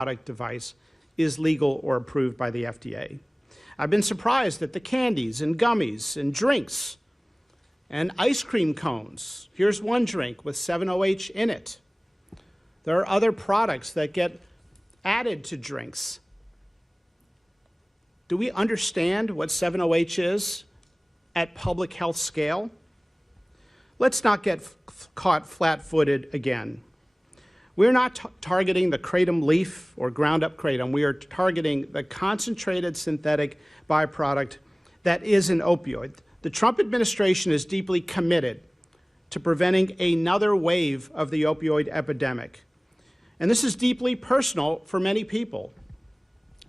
product device is legal or approved by the FDA. I've been surprised that the candies and gummies and drinks and ice cream cones. Here's one drink with 7-OH in it. There are other products that get added to drinks. Do we understand what 7-OH is at public health scale? Let's not get caught flat-footed again. We're not targeting the kratom leaf or ground-up kratom. We are targeting the concentrated synthetic byproduct that is an opioid. The Trump administration is deeply committed to preventing another wave of the opioid epidemic. And this is deeply personal for many people.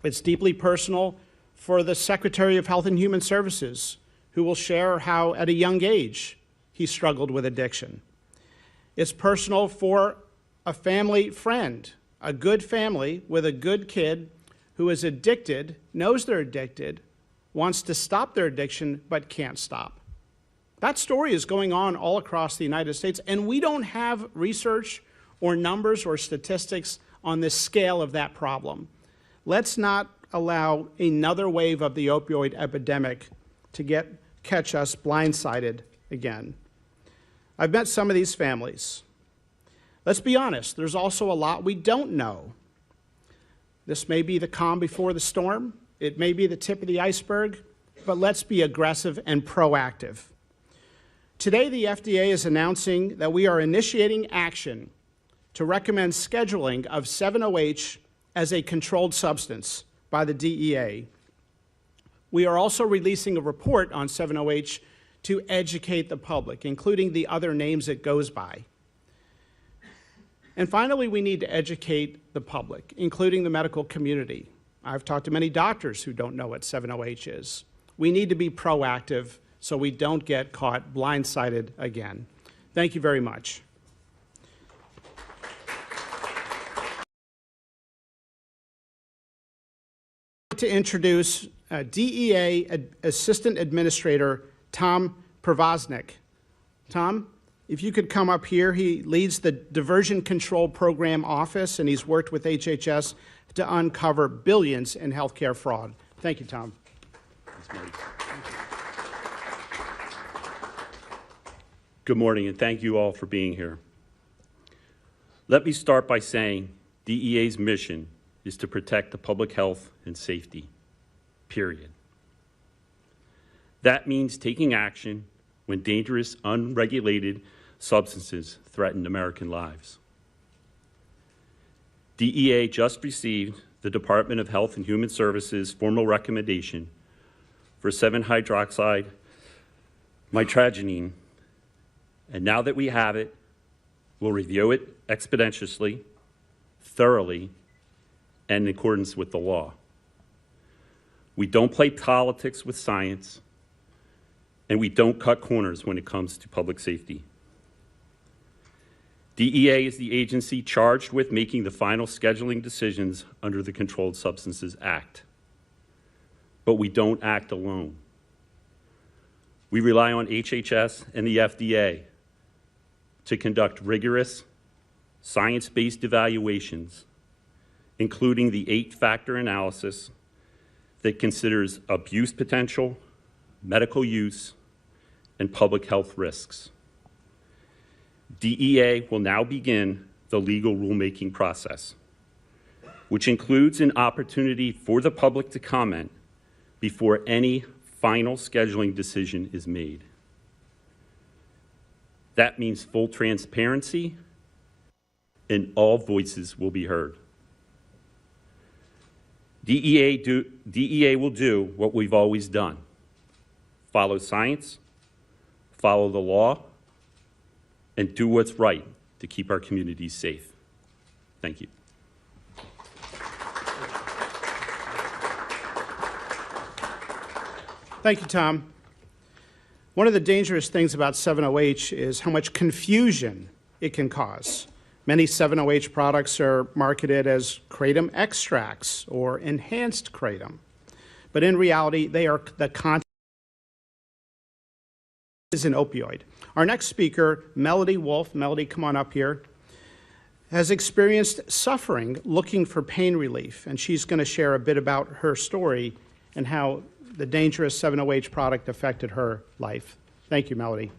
It's deeply personal for the Secretary of Health and Human Services, who will share how at a young age he struggled with addiction. It's personal for a family friend, a good family with a good kid who is addicted, knows they're addicted, wants to stop their addiction, but can't stop. That story is going on all across the United States, and we don't have research or numbers or statistics on the scale of that problem. Let's not allow another wave of the opioid epidemic to catch us blindsided again. I've met some of these families. Let's be honest, there's also a lot we don't know. This may be the calm before the storm. It may be the tip of the iceberg, but let's be aggressive and proactive. Today, the FDA is announcing that we are initiating action to recommend scheduling of 7-OH as a controlled substance by the DEA. We are also releasing a report on 7-OH to educate the public, including the other names it goes by. And finally, we need to educate the public, including the medical community. I've talked to many doctors who don't know what 7-OH is. We need to be proactive so we don't get caught blindsided again. Thank you very much. To introduce DEA Assistant Administrator Tom Provoznik. Tom, if you could come up here. He leads the Diversion Control Program Office, and he's worked with HHS to uncover billions in healthcare fraud. Thank you, Tom. Thanks, Marty. Good morning, and thank you all for being here. Let me start by saying DEA's mission is to protect the public health and safety, period. That means taking action when dangerous, unregulated substances threaten American lives. DEA just received the Department of Health and Human Services formal recommendation for 7-hydroxide mitragynine, and now that we have it, we'll review it expeditiously, thoroughly, and in accordance with the law. We don't play politics with science, and we don't cut corners when it comes to public safety. DEA is the agency charged with making the final scheduling decisions under the Controlled Substances Act. But we don't act alone. We rely on HHS and the FDA to conduct rigorous, science-based evaluations, including the 8-factor analysis that considers abuse potential, medical use, and public health risks. DEA will now begin the legal rulemaking process, which includes an opportunity for the public to comment before any final scheduling decision is made. That means full transparency, and all voices will be heard. DEA will do what we've always done: follow science, follow the law, and do what's right to keep our communities safe. Thank you. Thank you, Tom. One of the dangerous things about 7-OH is how much confusion it can cause. Many 7-OH products are marketed as kratom extracts or enhanced kratom, but in reality, they are the content is an opioid. Our next speaker, Melody Wolf. Melody, come on up here. has experienced suffering looking for pain relief, and she's going to share a bit about her story and how the dangerous 7-OH product affected her life. Thank you, Melody.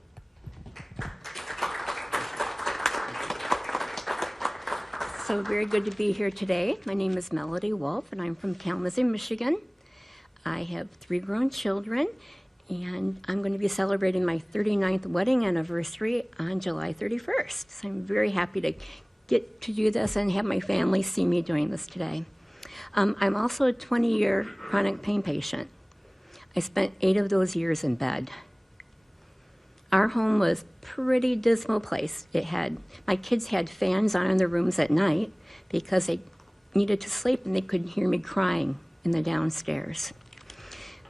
So very good to be here today. My name is Melody Wolf, and I'm from Kalamazoo, Michigan. I have 3 grown children, and I'm going to be celebrating my 39th wedding anniversary on July 31st. So I'm very happy to get to do this and have my family see me doing this today. I'm also a 20-year chronic pain patient. I spent 8 of those years in bed. Our home was a pretty dismal place. My kids had fans on in their rooms at night because they needed to sleep and they couldn't hear me crying in the downstairs.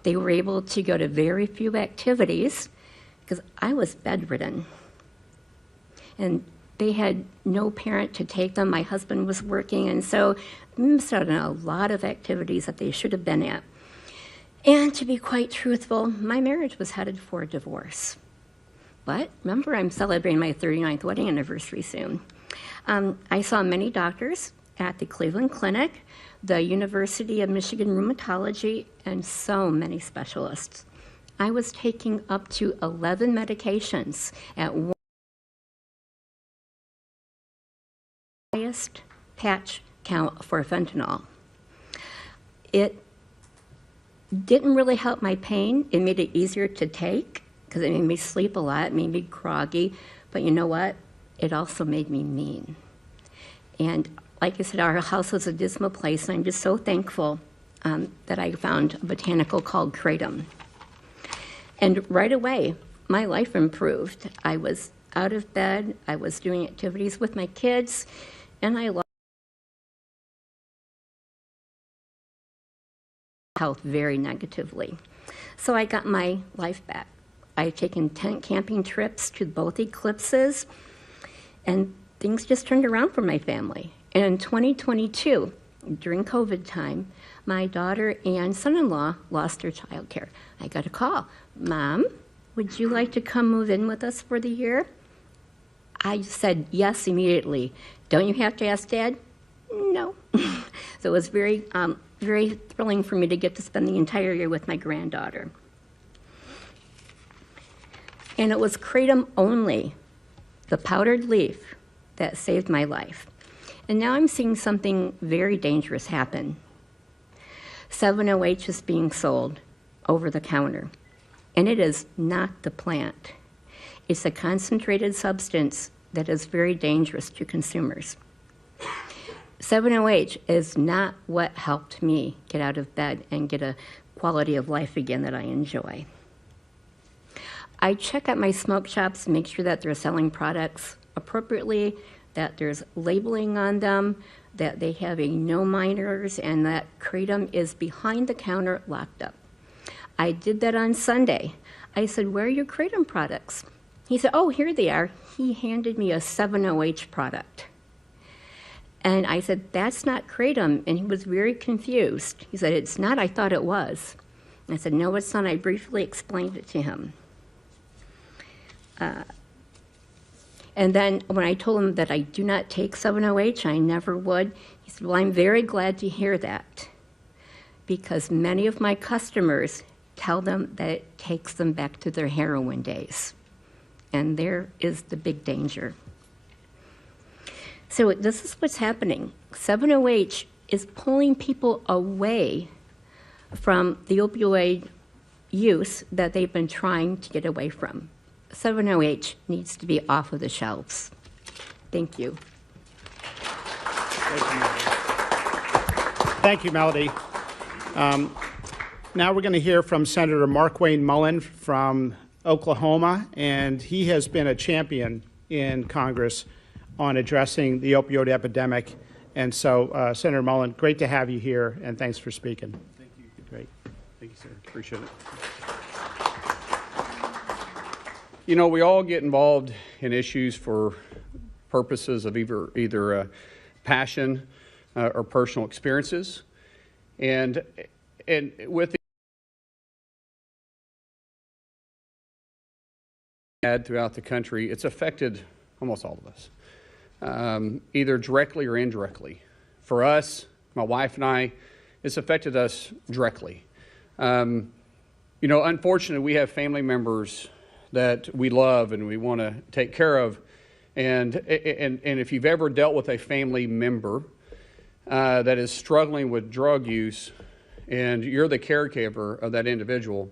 They were able to go to very few activities because I was bedridden. And they had no parent to take them. My husband was working, and so I missed out on a lot of activities that they should have been at. And to be quite truthful, my marriage was headed for a divorce. But remember, I'm celebrating my 39th wedding anniversary soon. I saw many doctors at the Cleveland Clinic, the University of Michigan Rheumatology, and so many specialists. I was taking up to 11 medications at one highest patch count for fentanyl. It didn't really help my pain. It made it easier to take because it made me sleep a lot, it made me groggy, but you know what? It also made me mean. And like I said, our house was a dismal place, and I'm just so thankful that I found a botanical called kratom. And right away, my life improved. I was out of bed, I was doing activities with my kids, and I lost health very negatively. So I got my life back. I've taken tent camping trips to both eclipses, and things just turned around for my family. And in 2022, during COVID time, my daughter and son-in-law lost their childcare. I got a call, "Mom, would you like to come move in with us for the year?" I said yes immediately. "Don't you have to ask Dad?" "No." So it was very, very thrilling for me to get to spend the entire year with my granddaughter. And it was kratom only, the powdered leaf, that saved my life. And now I'm seeing something very dangerous happen. 7-OH is being sold over the counter, and it is not the plant. It's a concentrated substance that is very dangerous to consumers. 7-OH is not what helped me get out of bed and get a quality of life again that I enjoy. I check out my smoke shops to make sure that they're selling products appropriately, that there's labeling on them, that they have a no minors, and that kratom is behind the counter locked up. I did that on Sunday. I said, "Where are your kratom products?" He said, "Oh, here they are." He handed me a 7-OH product. And I said, "That's not kratom," and he was very confused. He said, "It's not, I thought it was." I said, "No, it's not." I briefly explained it to him. And then when I told him that I do not take 7-OH, I never would, he said, "Well, I'm very glad to hear that, because many of my customers tell them that it takes them back to their heroin days." And there is the big danger. So this is what's happening. 7-OH is pulling people away from the opioid use that they've been trying to get away from. 7-OH needs to be off of the shelves. Thank you. Thank you, Melody. Now we're going to hear from Senator Markwayne Mullen from Oklahoma, and he has been a champion in Congress on addressing the opioid epidemic. And so, Senator Mullen, great to have you here, and thanks for speaking. Thank you. Great. Thank you, sir. Appreciate it. You know, we all get involved in issues for purposes of either passion or personal experiences. And with the throughout the country, it's affected almost all of us. either directly or indirectly. For us, my wife and I, it's affected us directly. Unfortunately, we have family members that we love and we want to take care of. And if you've ever dealt with a family member that is struggling with drug use and you're the caregiver of that individual,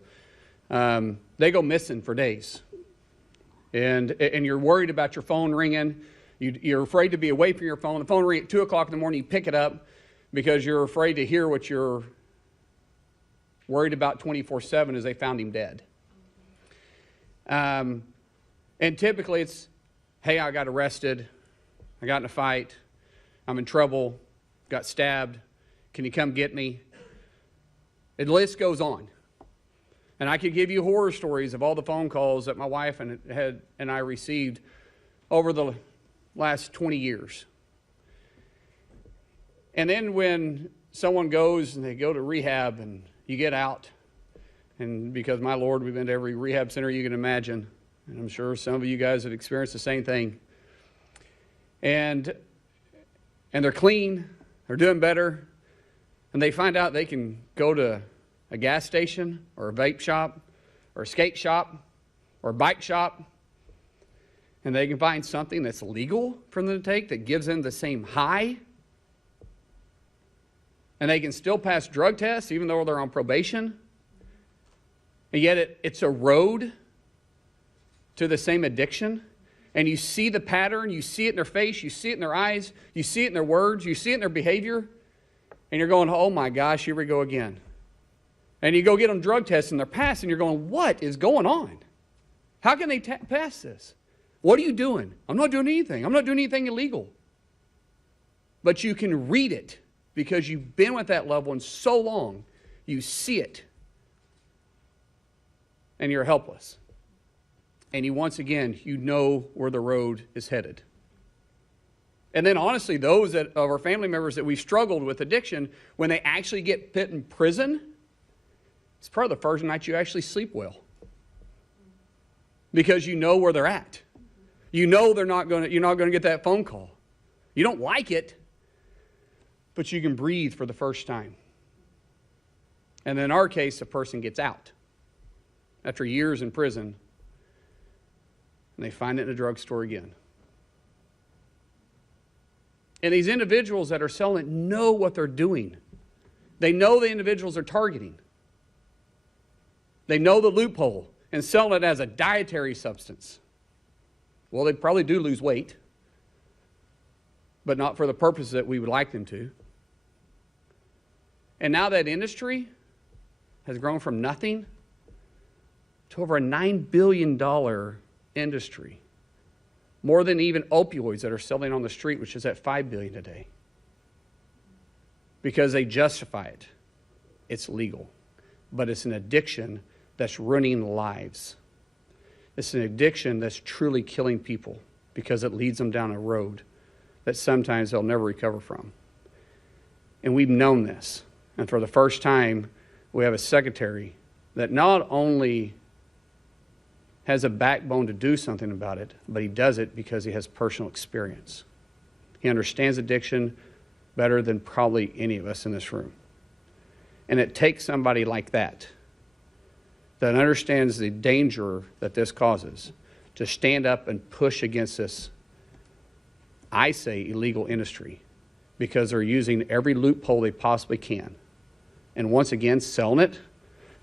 they go missing for days. And you're worried about your phone ringing. You're afraid to be away from your phone. The phone rings at 2 o'clock in the morning, you pick it up because you're afraid to hear what you're worried about 24/7 is they found him dead. And typically it's, hey, I got arrested, I got in a fight, I'm in trouble, got stabbed, can you come get me? The list goes on. And I could give you horror stories of all the phone calls that my wife and I received over the last 20 years. And then when someone goes and they go to rehab and you get out, and because my Lord, we've been to every rehab center you can imagine, and I'm sure some of you guys have experienced the same thing. And they're clean, they're doing better, and they find out they can go to a gas station or a vape shop or a skate shop or a bike shop, and they can find something that's legal for them to take that gives them the same high, and they can still pass drug tests even though they're on probation, and yet it's a road to the same addiction. And you see the pattern, you see it in their face, you see it in their eyes, you see it in their words, you see it in their behavior, and you're going, oh my gosh, here we go again. And you go get them drug tests and they're passing, you're going, what is going on? How can they pass this? What are you doing? I'm not doing anything. I'm not doing anything illegal. But you can read it because you've been with that loved one so long, you see it, and you're helpless. And once again, you know where the road is headed. And then honestly, those of our family members that we've struggled with addiction, when they actually get put in prison, it's probably the first night you actually sleep well. Because you know where they're at. You know you're not going to get that phone call. You don't like it, but you can breathe for the first time. And in our case, a person gets out after years in prison, and they find it in a drugstore again. And these individuals that are selling it know what they're doing. They know the individuals they're targeting. They know the loophole and selling it as a dietary substance. Well, they probably do lose weight, but not for the purpose that we would like them to. And now that industry has grown from nothing to over a $9 billion industry. More than even opioids that are selling on the street, which is at $5 billion a day. Because they justify it. It's legal. But it's an addiction that's ruining lives. It's an addiction that's truly killing people because it leads them down a road that sometimes they'll never recover from. And we've known this. And for the first time, we have a secretary that not only has a backbone to do something about it, but he does it because he has personal experience. He understands addiction better than probably any of us in this room. And it takes somebody like that understands the danger that this causes to stand up and push against this, I say, illegal industry, because they're using every loophole they possibly can. And once again, selling it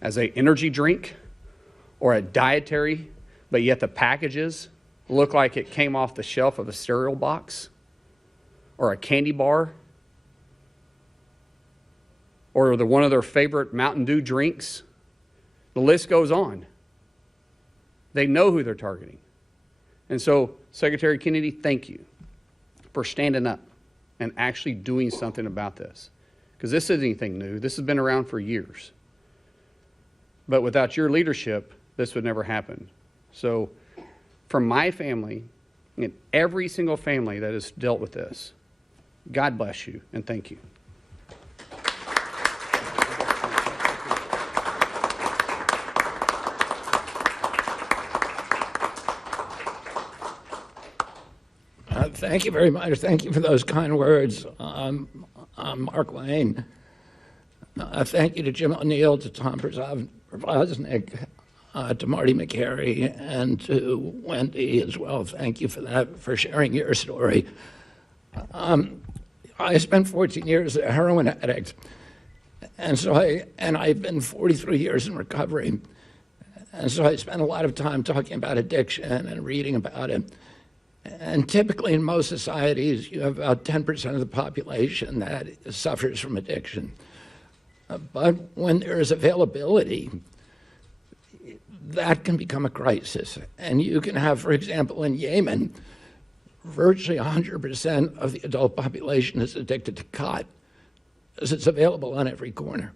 as an energy drink or a dietary, but yet the packages look like it came off the shelf of a cereal box or a candy bar or one of their favorite Mountain Dew drinks. The list goes on. They know who they're targeting. And so, Secretary Kennedy, thank you for standing up and actually doing something about this. Because this isn't anything new. This has been around for years. But without your leadership, this would never happen. So, from my family and every single family that has dealt with this, God bless you and thank you. Thank you very much. Thank you for those kind words. I'm Mark Lane. Thank you to Jim O'Neill, to Tom Brzoznik, to Marty McCary, and to Wendy as well. Thank you for that, for sharing your story. I spent 14 years as a heroin addict, and I've been 43 years in recovery. And so I spent a lot of time talking about addiction and reading about it. And typically in most societies, you have about 10% of the population that suffers from addiction. But when there is availability, that can become a crisis. And you can have, for example, in Yemen, virtually 100% of the adult population is addicted to khat, because it's available on every corner.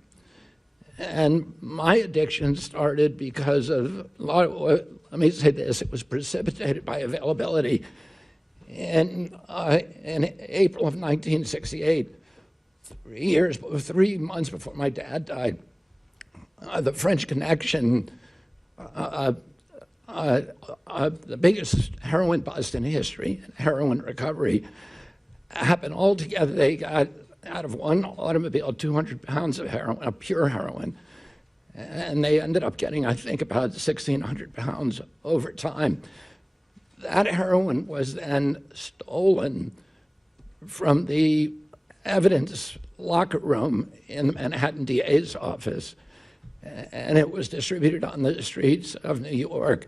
And my addiction started because of let me say this, it was precipitated by availability. In April of 1968, 3 months before my dad died, the French Connection, the biggest heroin bust in history, heroin recovery, happened all together. They got out of one automobile 200 pounds of heroin, of pure heroin, and they ended up getting, I think, about 1,600 pounds over time. That heroin was then stolen from the evidence locker room in the Manhattan DA's office, and it was distributed on the streets of New York.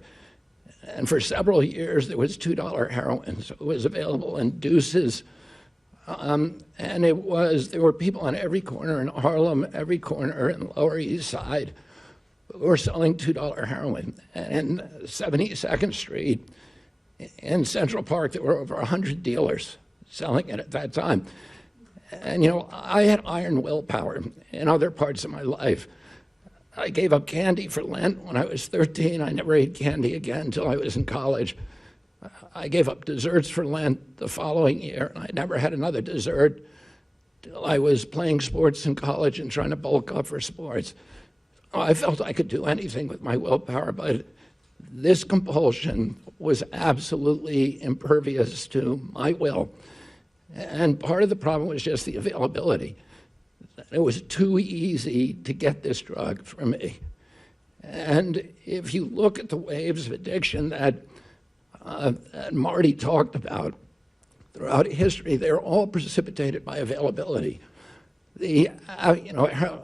And for several years, there was $2 heroin, so it was available in deuces. And there were people on every corner in Harlem, every corner in the Lower East Side, who were selling $2 heroin. And 72nd Street in Central Park, there were over 100 dealers selling it at that time. And, you know, I had iron willpower in other parts of my life. I gave up candy for Lent when I was 13. I never ate candy again until I was in college. I gave up desserts for Lent the following year, and I never had another dessert till I was playing sports in college and trying to bulk up for sports. I felt I could do anything with my willpower, but this compulsion was absolutely impervious to my will. And part of the problem was just the availability. It was too easy to get this drug for me. And if you look at the waves of addiction that Marty talked about throughout history, they're all precipitated by availability.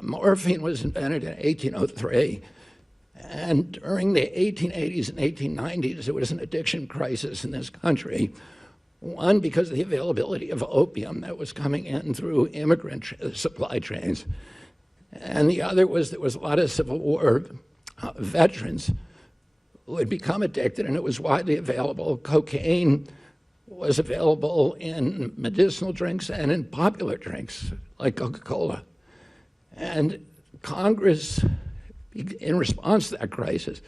Morphine was invented in 1803, and during the 1880s and 1890s, there was an addiction crisis in this country. One, because of the availability of opium that was coming in through immigrant supply chains. And the other was there was a lot of Civil War veterans who had become addicted, and it was widely available. Cocaine was available in medicinal drinks and in popular drinks like Coca-Cola. And Congress, in response to that crisis,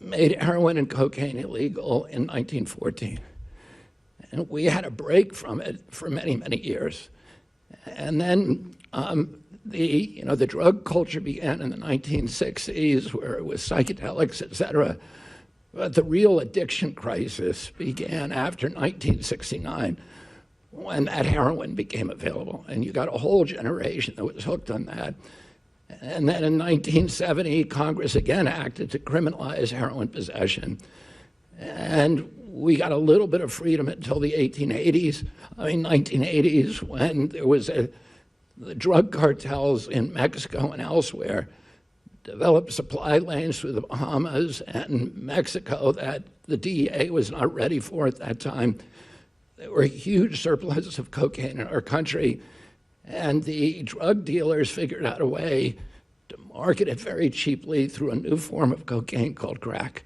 made heroin and cocaine illegal in 1914. And we had a break from it for many, many years. And then the drug culture began in the 1960s, where it was psychedelics, et cetera. But the real addiction crisis began after 1969, when that heroin became available. And you got a whole generation that was hooked on that. And then in 1970, Congress again acted to criminalize heroin possession. And we got a little bit of freedom until the 1980s, when there was the drug cartels in Mexico and elsewhere developed supply lanes through the Bahamas and Mexico that the DEA was not ready for at that time. There were huge surpluses of cocaine in our country, and the drug dealers figured out a way to market it very cheaply through a new form of cocaine called crack.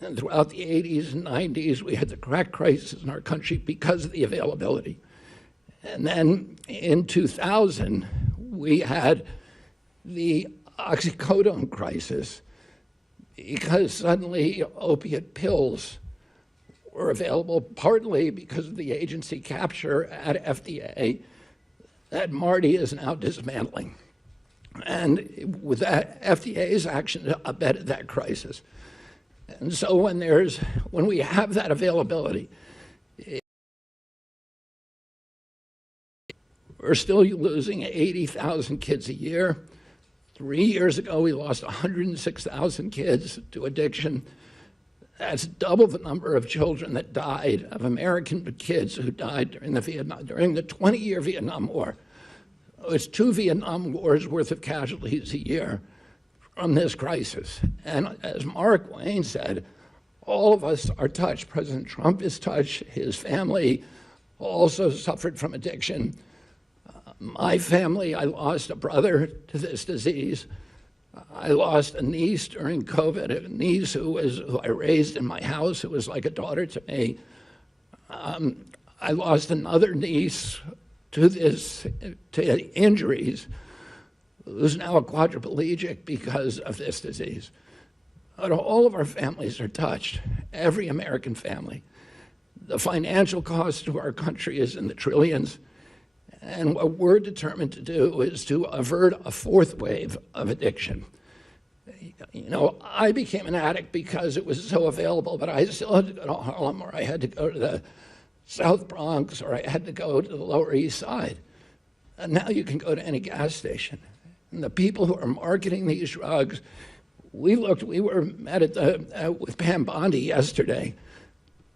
And throughout the 80s and 90s, we had the crack crisis in our country because of the availability. And then in 2000, we had the oxycodone crisis because suddenly opiate pills were available, partly because of the agency capture at FDA that Marty is now dismantling. And with that, FDA's action abetted that crisis. And so when we have that availability, We're still losing 80,000 kids a year. 3 years ago, we lost 106,000 kids to addiction. That's double the number of children that died, of American kids who died during the 20-year Vietnam War. It's 2 Vietnam Wars worth of casualties a year from this crisis. And as Mark Wayne said, all of us are touched. President Trump is touched. His family also suffered from addiction. My family, I lost a brother to this disease. I lost a niece during COVID, a niece who I raised in my house, who was like a daughter to me. I lost another niece to injuries, who's now a quadriplegic because of this disease. But all of our families are touched, every American family. The financial cost to our country is in the trillions. And what we're determined to do is to avert a 4th wave of addiction. You know, I became an addict because it was so available, but I still had to go to Harlem, or I had to go to the South Bronx, or I had to go to the Lower East Side. And now you can go to any gas station. And the people who are marketing these drugs, we were met with Pam Bondi yesterday,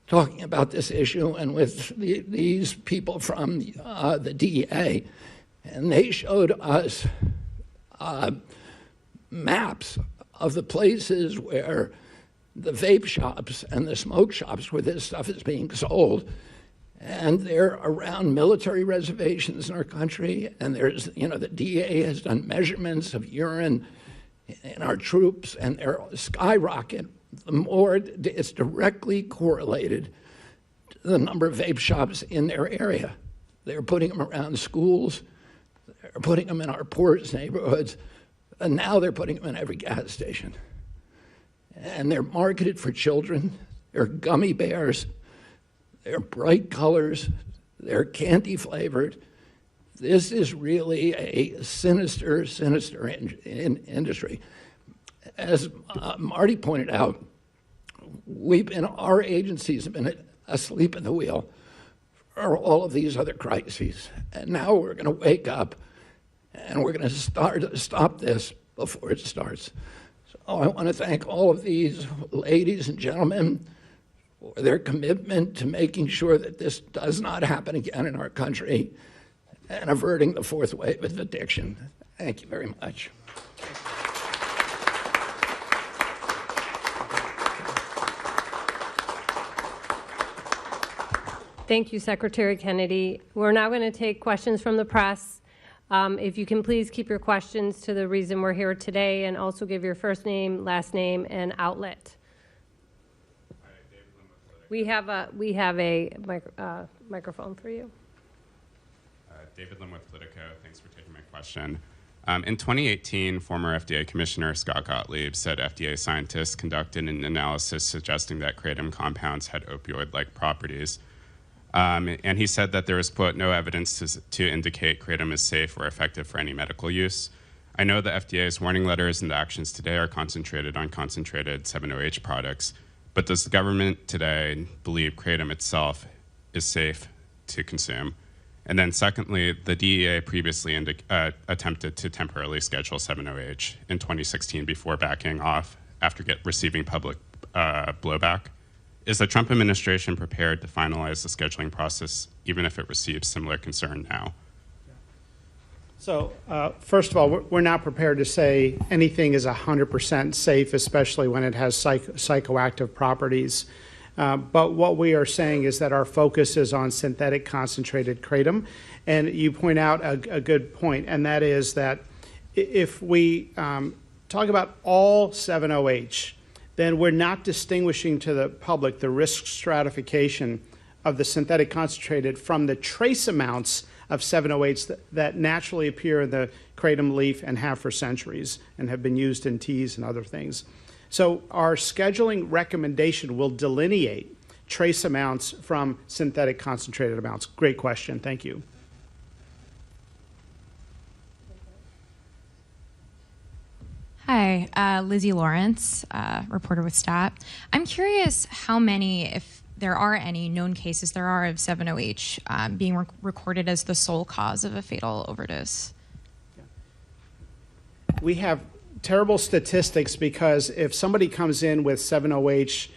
talking about this issue, and with these people from the DEA, and they showed us maps of the places where the vape shops and the smoke shops where this stuff is being sold. And they're around military reservations in our country, and there's, you know, the DEA has done measurements of urine in our troops, and they're skyrocket. The more it's directly correlated to the number of vape shops in their area. They're putting them around schools, they're putting them in our poorest neighborhoods, and now they're putting them in every gas station. And they're marketed for children. They're gummy bears, they're bright colors, they're candy flavored. This is really a sinister industry. As Marty pointed out, our agencies have been asleep at the wheel for all of these other crises. And now we're going to wake up and we're going to stop this before it starts. So I want to thank all of these ladies and gentlemen for their commitment to making sure that this does not happen again in our country and averting the 4th wave of addiction. Thank you very much. Thank you, Secretary Kennedy. We're now going to take questions from the press. If you can please keep your questions to the reason we're here today, and also give your first name, last name, and outlet. We have a microphone for you. David Lim with Politico. Thanks for taking my question. In 2018, former FDA Commissioner Scott Gottlieb said FDA scientists conducted an analysis suggesting that kratom compounds had opioid-like properties. And he said that there is, quote, no evidence to indicate kratom is safe or effective for any medical use. I know the FDA's warning letters and the actions today are concentrated on concentrated 7-OH products, but does the government today believe kratom itself is safe to consume? And then secondly, the DEA previously attempted to temporarily schedule 7-OH in 2016 before backing off after receiving public blowback. Is the Trump administration prepared to finalize the scheduling process, even if it receives similar concern now? So first of all, we're not prepared to say anything is 100% safe, especially when it has psychoactive properties. But what we are saying is that our focus is on synthetic concentrated kratom. And you point out a good point, and that is that if we talk about all 7-OH, then we're not distinguishing to the public the risk stratification of the synthetic concentrated from the trace amounts of 7-OH that naturally appear in the kratom leaf and have for centuries and have been used in teas and other things. So our scheduling recommendation will delineate trace amounts from synthetic concentrated amounts. Great question. Thank you. Hi, Lizzie Lawrence, reporter with STAT. I'm curious how many, if there are any known cases there are of 7-OH being recorded as the sole cause of a fatal overdose. We have terrible statistics because if somebody comes in with 7-OH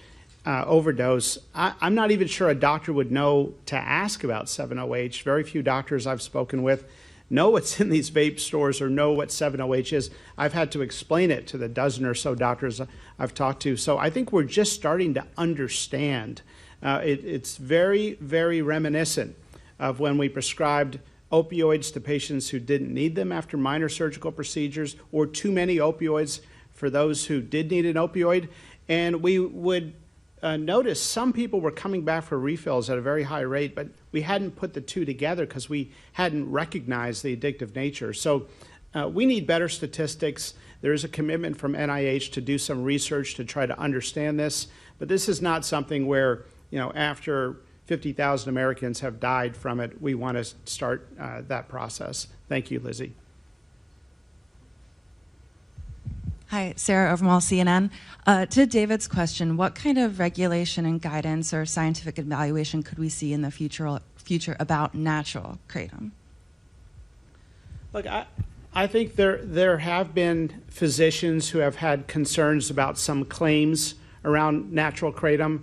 overdose, I'm not even sure a doctor would know to ask about 7-OH. Very few doctors I've spoken with know what's in these vape stores or know what 7-OH is. I've had to explain it to the dozen or so doctors I've talked to. So I think we're just starting to understand. It's very, very reminiscent of when we prescribed opioids to patients who didn't need them after minor surgical procedures, or too many opioids for those who did need an opioid. And we would notice some people were coming back for refills at a very high rate, but we hadn't put the two together because we hadn't recognized the addictive nature. So we need better statistics. There is a commitment from NIH to do some research to try to understand this, but this is not something where, after 50,000 Americans have died from it, we want to start that process. Thank you, Lizzie. Hi, Sarah Overmall, CNN. To David's question, what kind of regulation and guidance or scientific evaluation could we see in the future about natural kratom? Look, I think there have been physicians who have had concerns about some claims around natural kratom.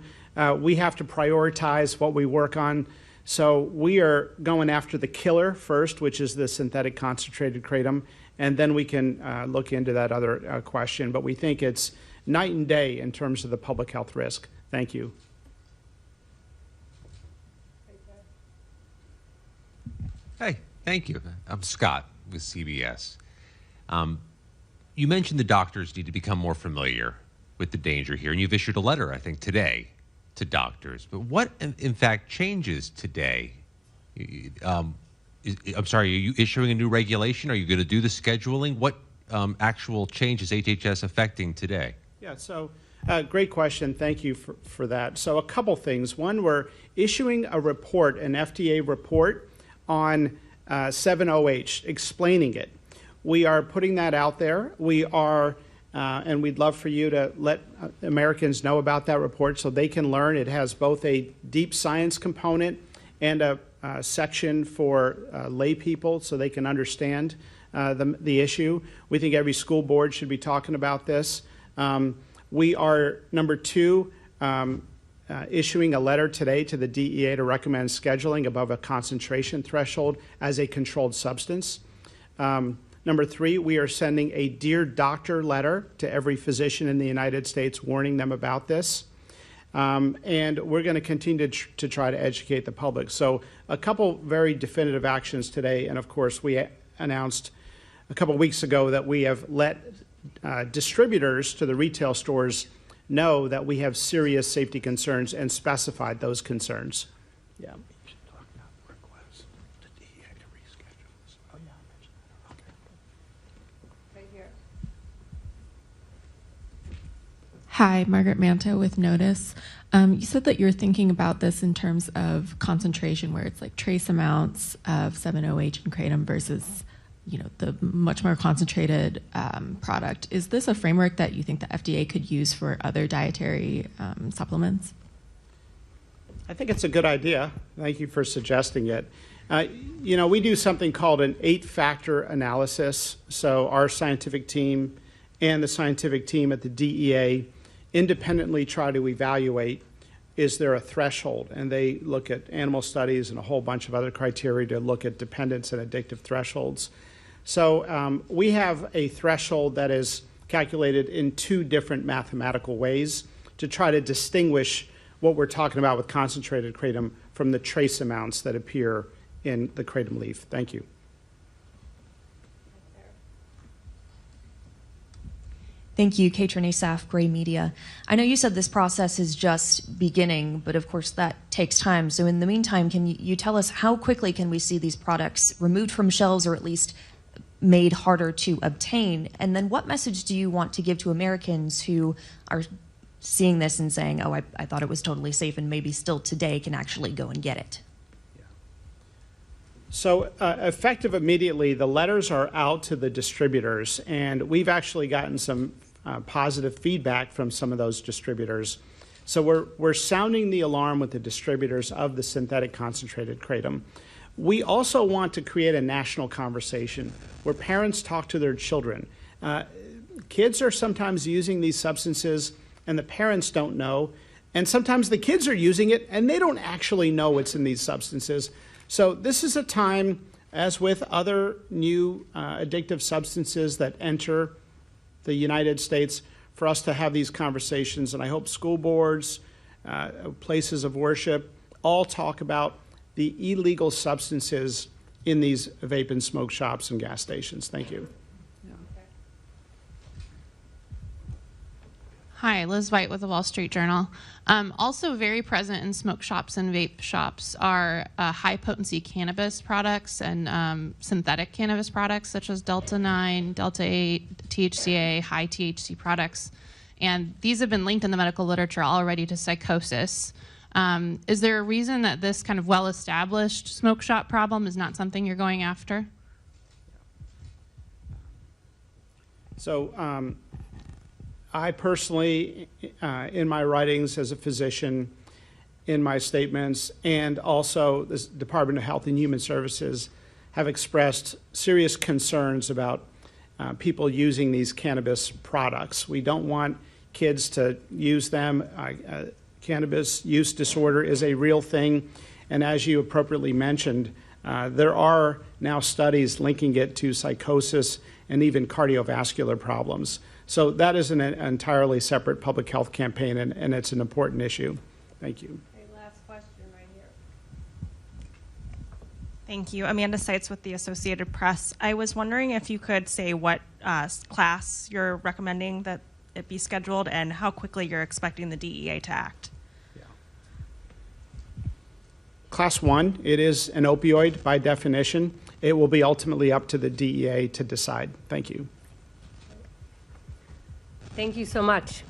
We have to prioritize what we work on. So we are going after the killer first, which is the synthetic concentrated kratom, and then we can look into that other question. But we think it's night and day in terms of the public health risk. Thank you. Hey, thank you. I'm Scott with CBS. You mentioned the doctors need to become more familiar with the danger here, and you've issued a letter, I think, today to doctors. But what, in fact, changes today? I'm sorry, are you issuing a new regulation? Are you going to do the scheduling? What actual change is HHS affecting today? Yeah, so great question. Thank you for that. So a couple things. One, we're issuing a report, an FDA report on 7-OH, explaining it. We are putting that out there. We are, and we'd love for you to let Americans know about that report so they can learn. It has both a deep science component and a section for lay people so they can understand the issue. We think every school board should be talking about this. We are, number two, issuing a letter today to the DEA to recommend scheduling above a concentration threshold as a controlled substance. Number three, we are sending a Dear Doctor letter to every physician in the United States warning them about this. And we're going to continue to try to educate the public. So a couple very definitive actions today. And of course, we announced a couple weeks ago that we have let distributors to the retail stores know that we have serious safety concerns and specified those concerns. Yeah. Hi, Margaret Manta with Notice. You said that you're thinking about this in terms of concentration, where it's like trace amounts of 7-OH and kratom versus, the much more concentrated product. Is this a framework that you think the FDA could use for other dietary supplements? I think it's a good idea. Thank you for suggesting it. We do something called an 8-factor analysis. So our scientific team and the scientific team at the DEA independently try to evaluate, is there a threshold? And they look at animal studies and a whole bunch of other criteria to look at dependence and addictive thresholds. So we have a threshold that is calculated in 2 different mathematical ways to try to distinguish what we're talking about with concentrated kratom from the trace amounts that appear in the kratom leaf. Thank you. Thank you, Katrin Asaf, Gray Media. I know you said this process is just beginning, but of course that takes time. So in the meantime, can you tell us how quickly can we see these products removed from shelves or at least made harder to obtain? And then what message do you want to give to Americans who are seeing this and saying, oh, I thought it was totally safe and maybe still today can actually go and get it? So effective immediately, the letters are out to the distributors, and we've actually gotten some positive feedback from some of those distributors. So we're sounding the alarm with the distributors of the synthetic concentrated kratom. We also want to create a national conversation where parents talk to their children. Kids are sometimes using these substances and the parents don't know. And sometimes the kids are using it and they don't actually know what's in these substances. So this is a time, as with other new addictive substances that enter the United States, for us to have these conversations. And I hope school boards, places of worship, all talk about the illegal substances in these vape and smoke shops and gas stations. Thank you. Hi, Liz White with the Wall Street Journal. Also very present in smoke shops and vape shops are high-potency cannabis products and synthetic cannabis products such as Delta-9, Delta-8, THCA, high THC products. And these have been linked in the medical literature already to psychosis. Is there a reason that this kind of well-established smoke shop problem is not something you're going after? So I personally, in my writings as a physician, in my statements, and also the Department of Health and Human Services, have expressed serious concerns about people using these cannabis products. We don't want kids to use them. Cannabis use disorder is a real thing, and as you appropriately mentioned, there are now studies linking it to psychosis and even cardiovascular problems. So that is an entirely separate public health campaign, and it's an important issue. Thank you. Okay, last question right here. Thank you. Amanda Seitz with the Associated Press. I was wondering if you could say what class you're recommending that it be scheduled and how quickly you're expecting the DEA to act. Class 1, it is an opioid by definition. It will be ultimately up to the DEA to decide. Thank you. Thank you so much.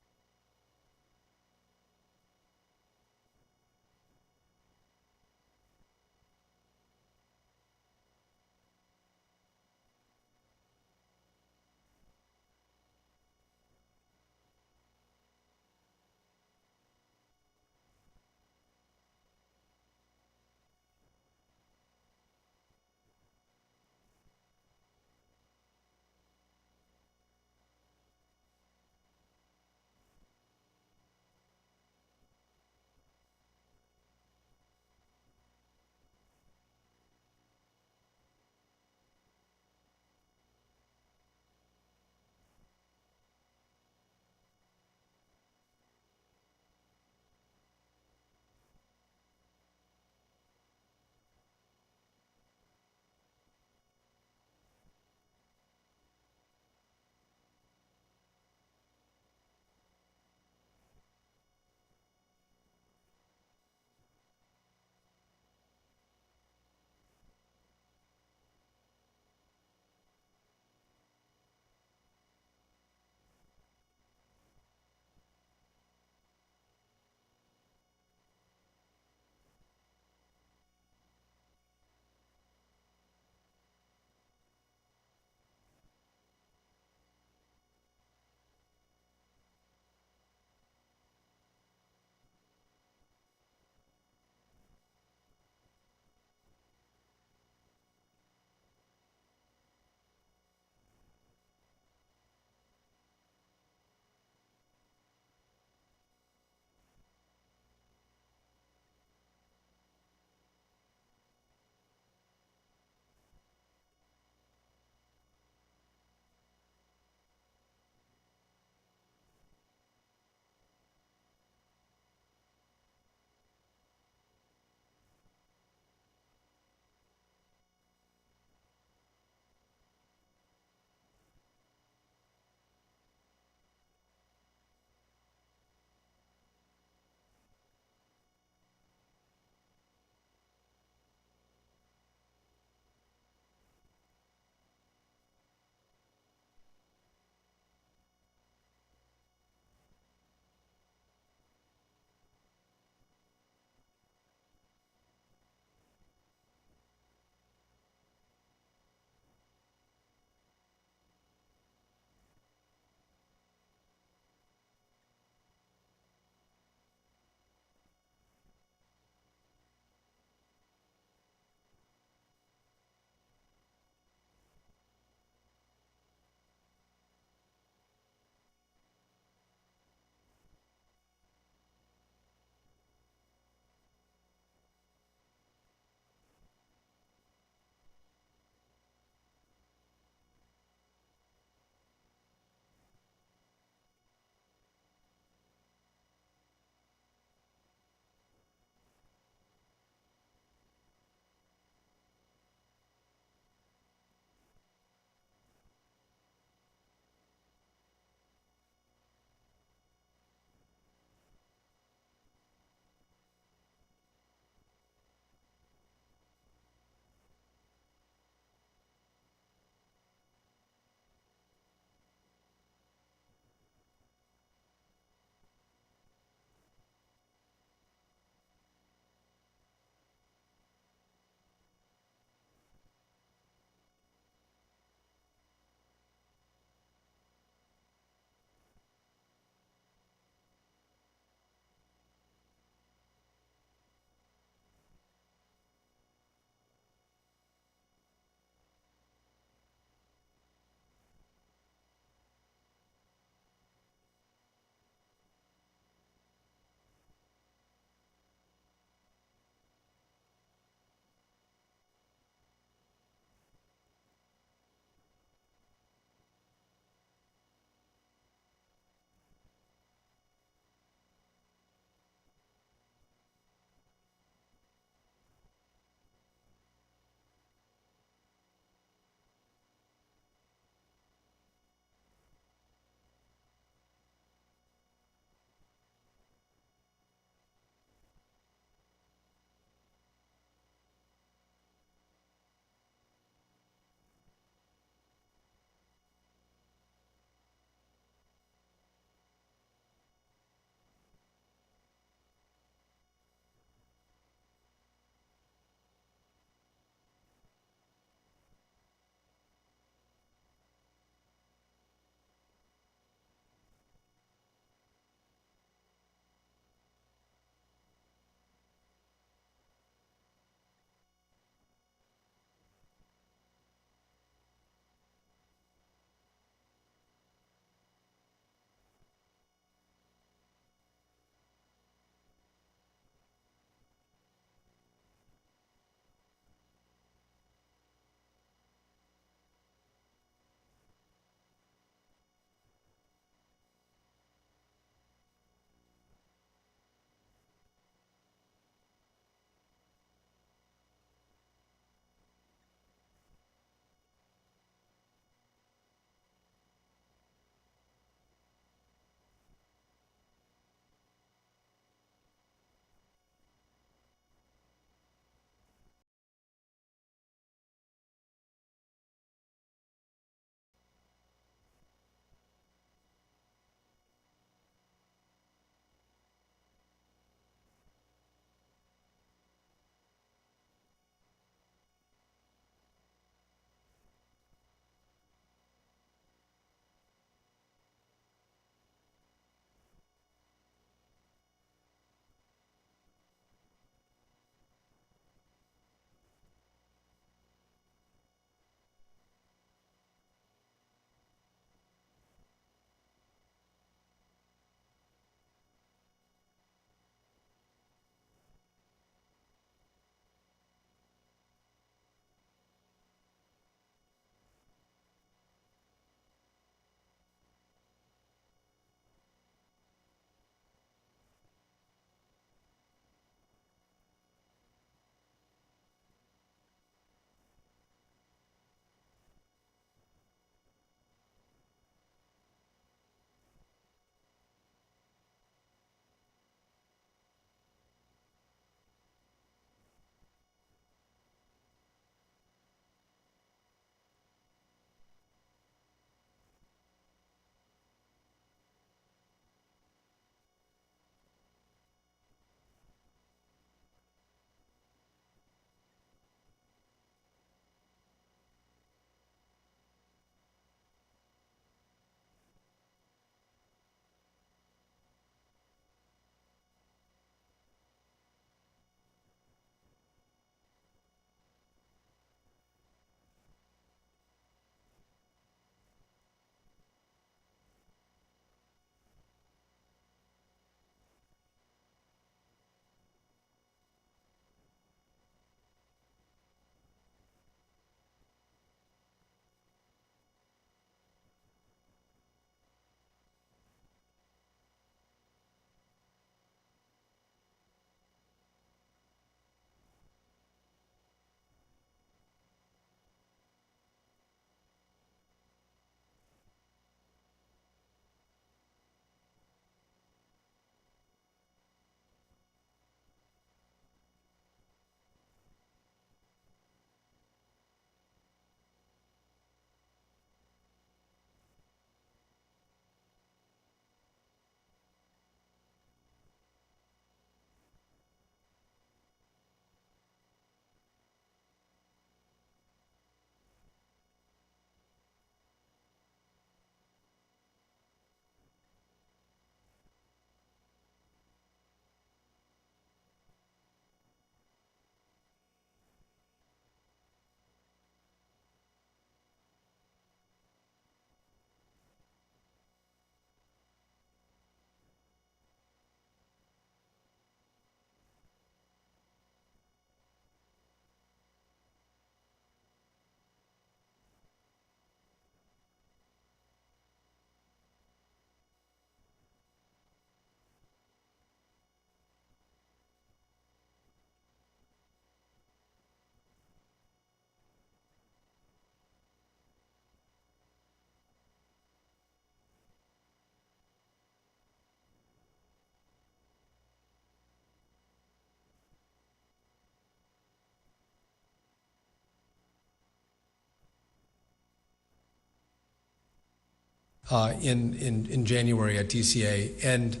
in January at DCA, and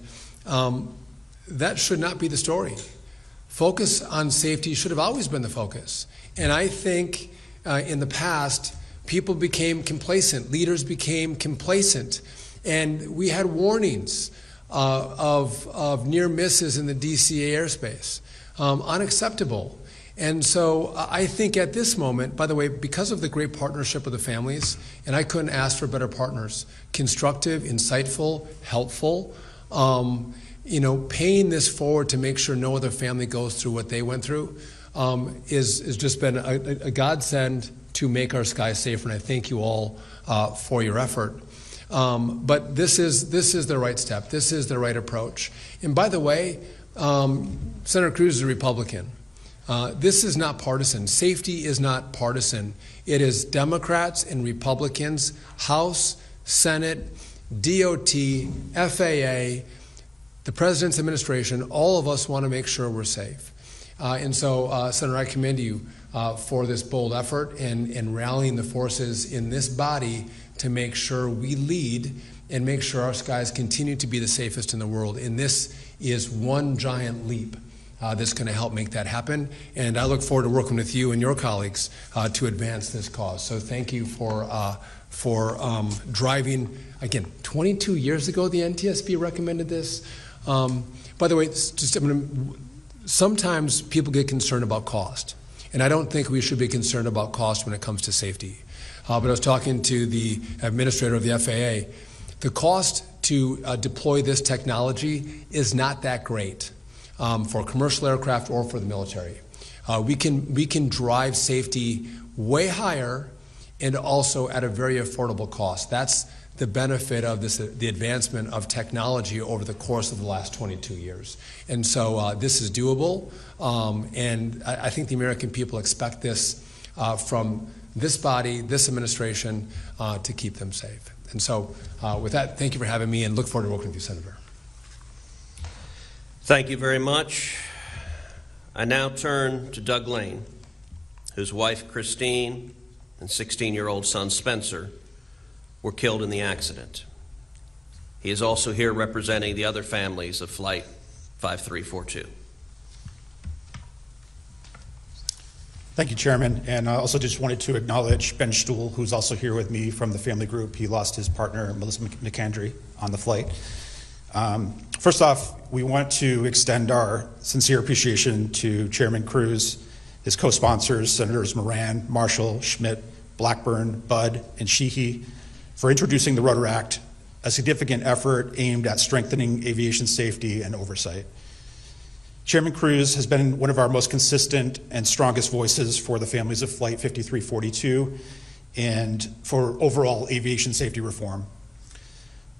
that should not be the story. Focus on safety should have always been the focus. And I think in the past, people became complacent, leaders became complacent, and we had warnings of near misses in the DCA airspace. Unacceptable. And so I think at this moment, by the way, because of the great partnership with the families, and I couldn't ask for better partners, constructive, insightful, helpful, paying this forward to make sure no other family goes through what they went through is just been a godsend to make our skies safer. And I thank you all for your effort. But this is the right step. This is the right approach. And by the way, Senator Cruz is a Republican. This is not partisan. Safety is not partisan. It is Democrats and Republicans, House, Senate, DOT, FAA, the President's administration. All of us want to make sure we're safe. And so, Senator, I commend you for this bold effort and rallying the forces in this body to make sure we lead and make sure our skies continue to be the safest in the world. And this is one giant leap that's going to help make that happen. And I look forward to working with you and your colleagues to advance this cause. So thank you for driving. Again, 22 years ago, the NTSB recommended this. By the way, sometimes people get concerned about cost. And I don't think we should be concerned about cost when it comes to safety. But I was talking to the administrator of the FAA. The cost to deploy this technology is not that great for commercial aircraft or for the military. We can drive safety way higher and also at a very affordable cost. That's the benefit of this, the advancement of technology over the course of the last 22 years. And so this is doable, and I think the American people expect this from this body, this administration, to keep them safe. And so with that, thank you for having me, and look forward to working with you, Senator. Thank you very much. I now turn to Doug Lane, whose wife, Christine, and 16-year-old son, Spencer, were killed in the accident. He is also here representing the other families of Flight 5342. Thank you, Chairman. And I also just wanted to acknowledge Ben Stuhl, who's also here with me from the family group. He lost his partner, Melissa McAndry, on the flight. First off, we want to extend our sincere appreciation to Chairman Cruz, his co-sponsors, Senators Moran, Marshall, Schmidt, Blackburn, Budd, and Sheehy, for introducing the Rudder Act, a significant effort aimed at strengthening aviation safety and oversight. Chairman Cruz has been one of our most consistent and strongest voices for the families of Flight 5342 and for overall aviation safety reform.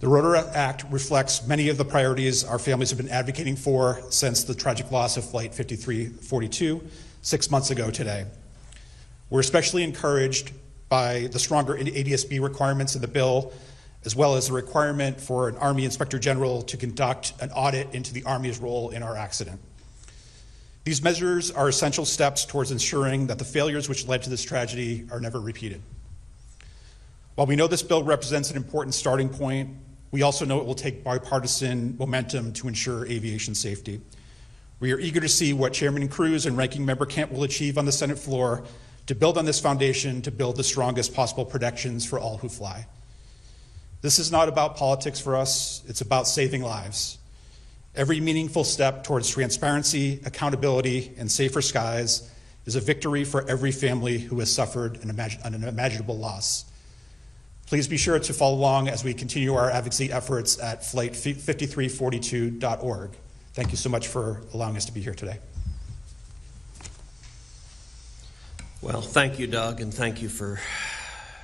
The Rudder Act reflects many of the priorities our families have been advocating for since the tragic loss of Flight 5342 6 months ago today. We're especially encouraged by the stronger ADSB requirements in the bill, as well as the requirement for an Army Inspector General to conduct an audit into the Army's role in our accident. These measures are essential steps towards ensuring that the failures which led to this tragedy are never repeated. While we know this bill represents an important starting point, we also know it will take bipartisan momentum to ensure aviation safety. We are eager to see what Chairman Cruz and Ranking Member Kent will achieve on the Senate floor to build on this foundation to build the strongest possible protections for all who fly. This is not about politics for us, it's about saving lives. Every meaningful step towards transparency, accountability, and safer skies is a victory for every family who has suffered an unimaginable loss. Please be sure to follow along as we continue our advocacy efforts at flight5342.org. Thank you so much for allowing us to be here today. Well, thank you, Doug, and thank you for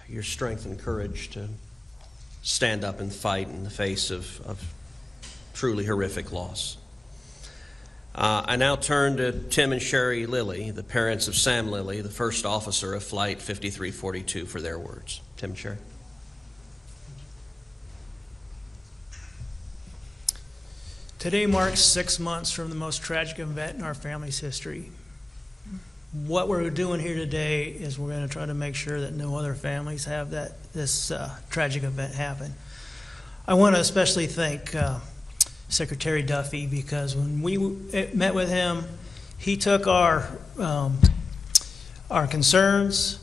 your strength and courage to stand up and fight in the face of truly horrific loss. I now turn to Tim and Sherry Lilly, the parents of Sam Lilly, the first officer of Flight 5342, for their words. Tim and Sherry. Today marks 6 months from the most tragic event in our family's history. What we're doing here today is we're going to try to make sure that no other families have this tragic event happen. I want to especially thank Secretary Duffy, because when we met with him, he took our concerns,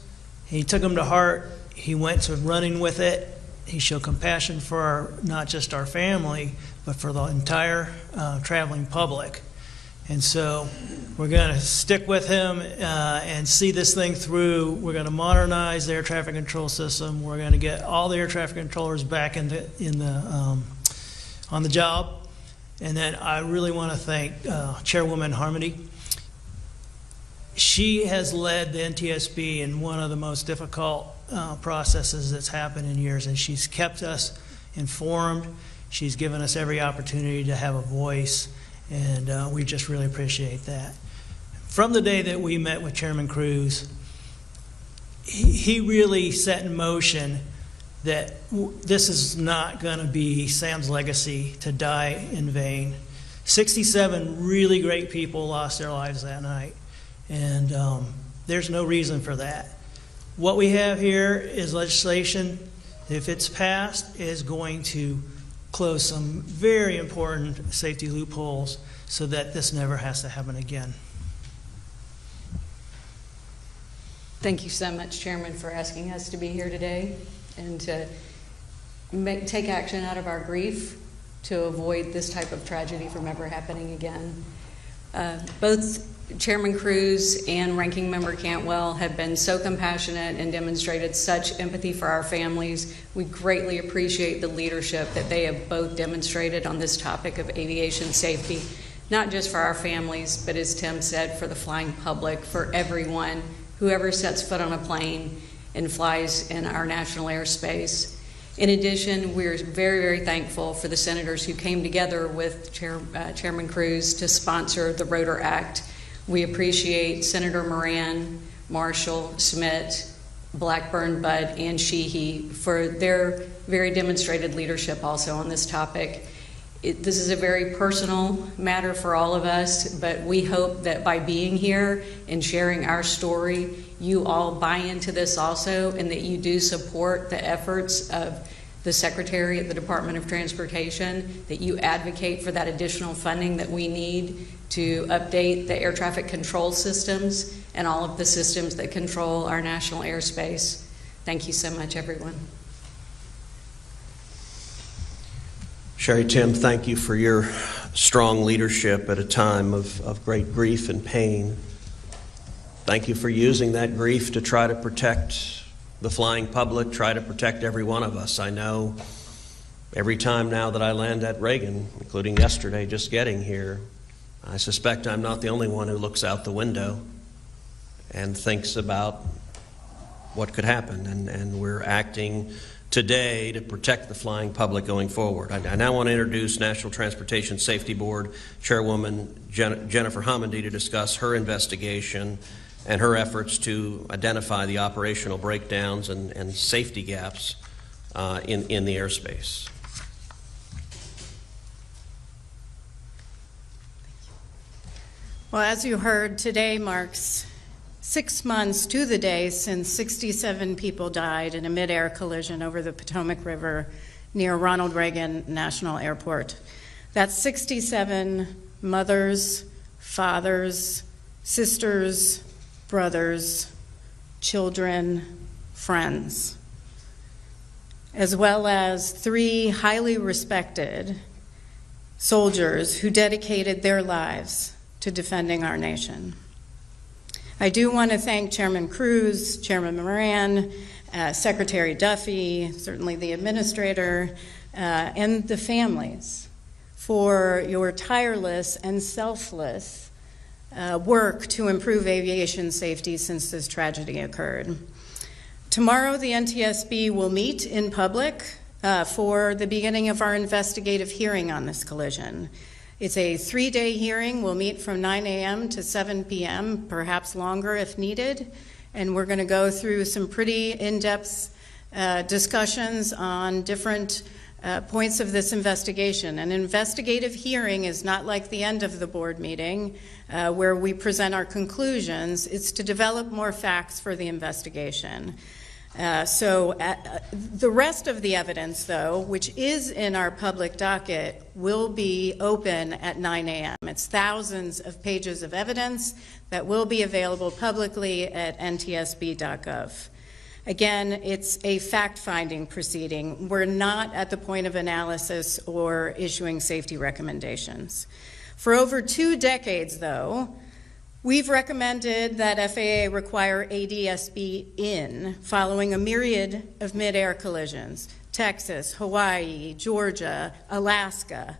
he took them to heart, he went to running with it. He showed compassion for not just our family, but for the entire traveling public. And so we're going to stick with him and see this thing through. We're going to modernize the air traffic control system. We're going to get all the air traffic controllers back on the job. And then I really want to thank Chairwoman Harmony. She has led the NTSB in one of the most difficult processes that's happened in years, and she's kept us informed. She's given us every opportunity to have a voice, and we just really appreciate that. From the day that we met with Chairman Cruz, he really set in motion that this is not going to be Sam's legacy to die in vain. 67 really great people lost their lives that night, and there's no reason for that. What we have here is legislation, if it's passed, is going to close some very important safety loopholes so that this never has to happen again. Thank you so much, Chairman, for asking us to be here today and to take action out of our grief to avoid this type of tragedy from ever happening again. Both Chairman Cruz and Ranking Member Cantwell have been so compassionate and demonstrated such empathy for our families. We greatly appreciate the leadership that they have both demonstrated on this topic of aviation safety, not just for our families, but as Tim said, for the flying public, for everyone, whoever sets foot on a plane and flies in our national airspace. In addition, we're very, very thankful for the senators who came together with Chairman Cruz to sponsor the Rotor Act. We appreciate Senator Moran, Marshall, Schmidt, Blackburn, Budd, and Sheehy for their very demonstrated leadership also on this topic. This is a very personal matter for all of us, but we hope that by being here and sharing our story, you all buy into this also, and that you do support the efforts of the Secretary at the Department of Transportation, that you advocate for that additional funding that we need to update the air traffic control systems and all of the systems that control our national airspace. Thank you so much, everyone. Sherry, Tim, thank you for your strong leadership at a time of great grief and pain. Thank you for using that grief to try to protect the flying public, try to protect every one of us. I know every time now that I land at Reagan, including yesterday just getting here, I suspect I'm not the only one who looks out the window and thinks about what could happen, and we're acting today to protect the flying public going forward. I now want to introduce National Transportation Safety Board Chairwoman Jennifer Homendy to discuss her investigation and her efforts to identify the operational breakdowns and safety gaps in the airspace. Well, as you heard, today marks 6 months to the day since 67 people died in a mid-air collision over the Potomac River near Ronald Reagan National Airport. That's 67 mothers, fathers, sisters, brothers, children, friends, as well as 3 highly respected soldiers who dedicated their lives to defending our nation. I do want to thank Chairman Cruz, Chairman Moran, Secretary Duffy, certainly the administrator, and the families for your tireless and selfless work to improve aviation safety since this tragedy occurred. Tomorrow, the NTSB will meet in public for the beginning of our investigative hearing on this collision. It's a 3-day hearing. We'll meet from 9 a.m. to 7 p.m., perhaps longer if needed, and we're going to go through some pretty in-depth discussions on different points of this investigation. An investigative hearing is not like the end of the board meeting where we present our conclusions. It's to develop more facts for the investigation. The rest of the evidence, though, which is in our public docket, will be open at 9 a.m. It's thousands of pages of evidence that will be available publicly at ntsb.gov. Again, it's a fact-finding proceeding. We're not at the point of analysis or issuing safety recommendations. For over 2 decades, though, we've recommended that FAA require ADSB in following a myriad of mid-air collisions: Texas, Hawaii, Georgia, Alaska.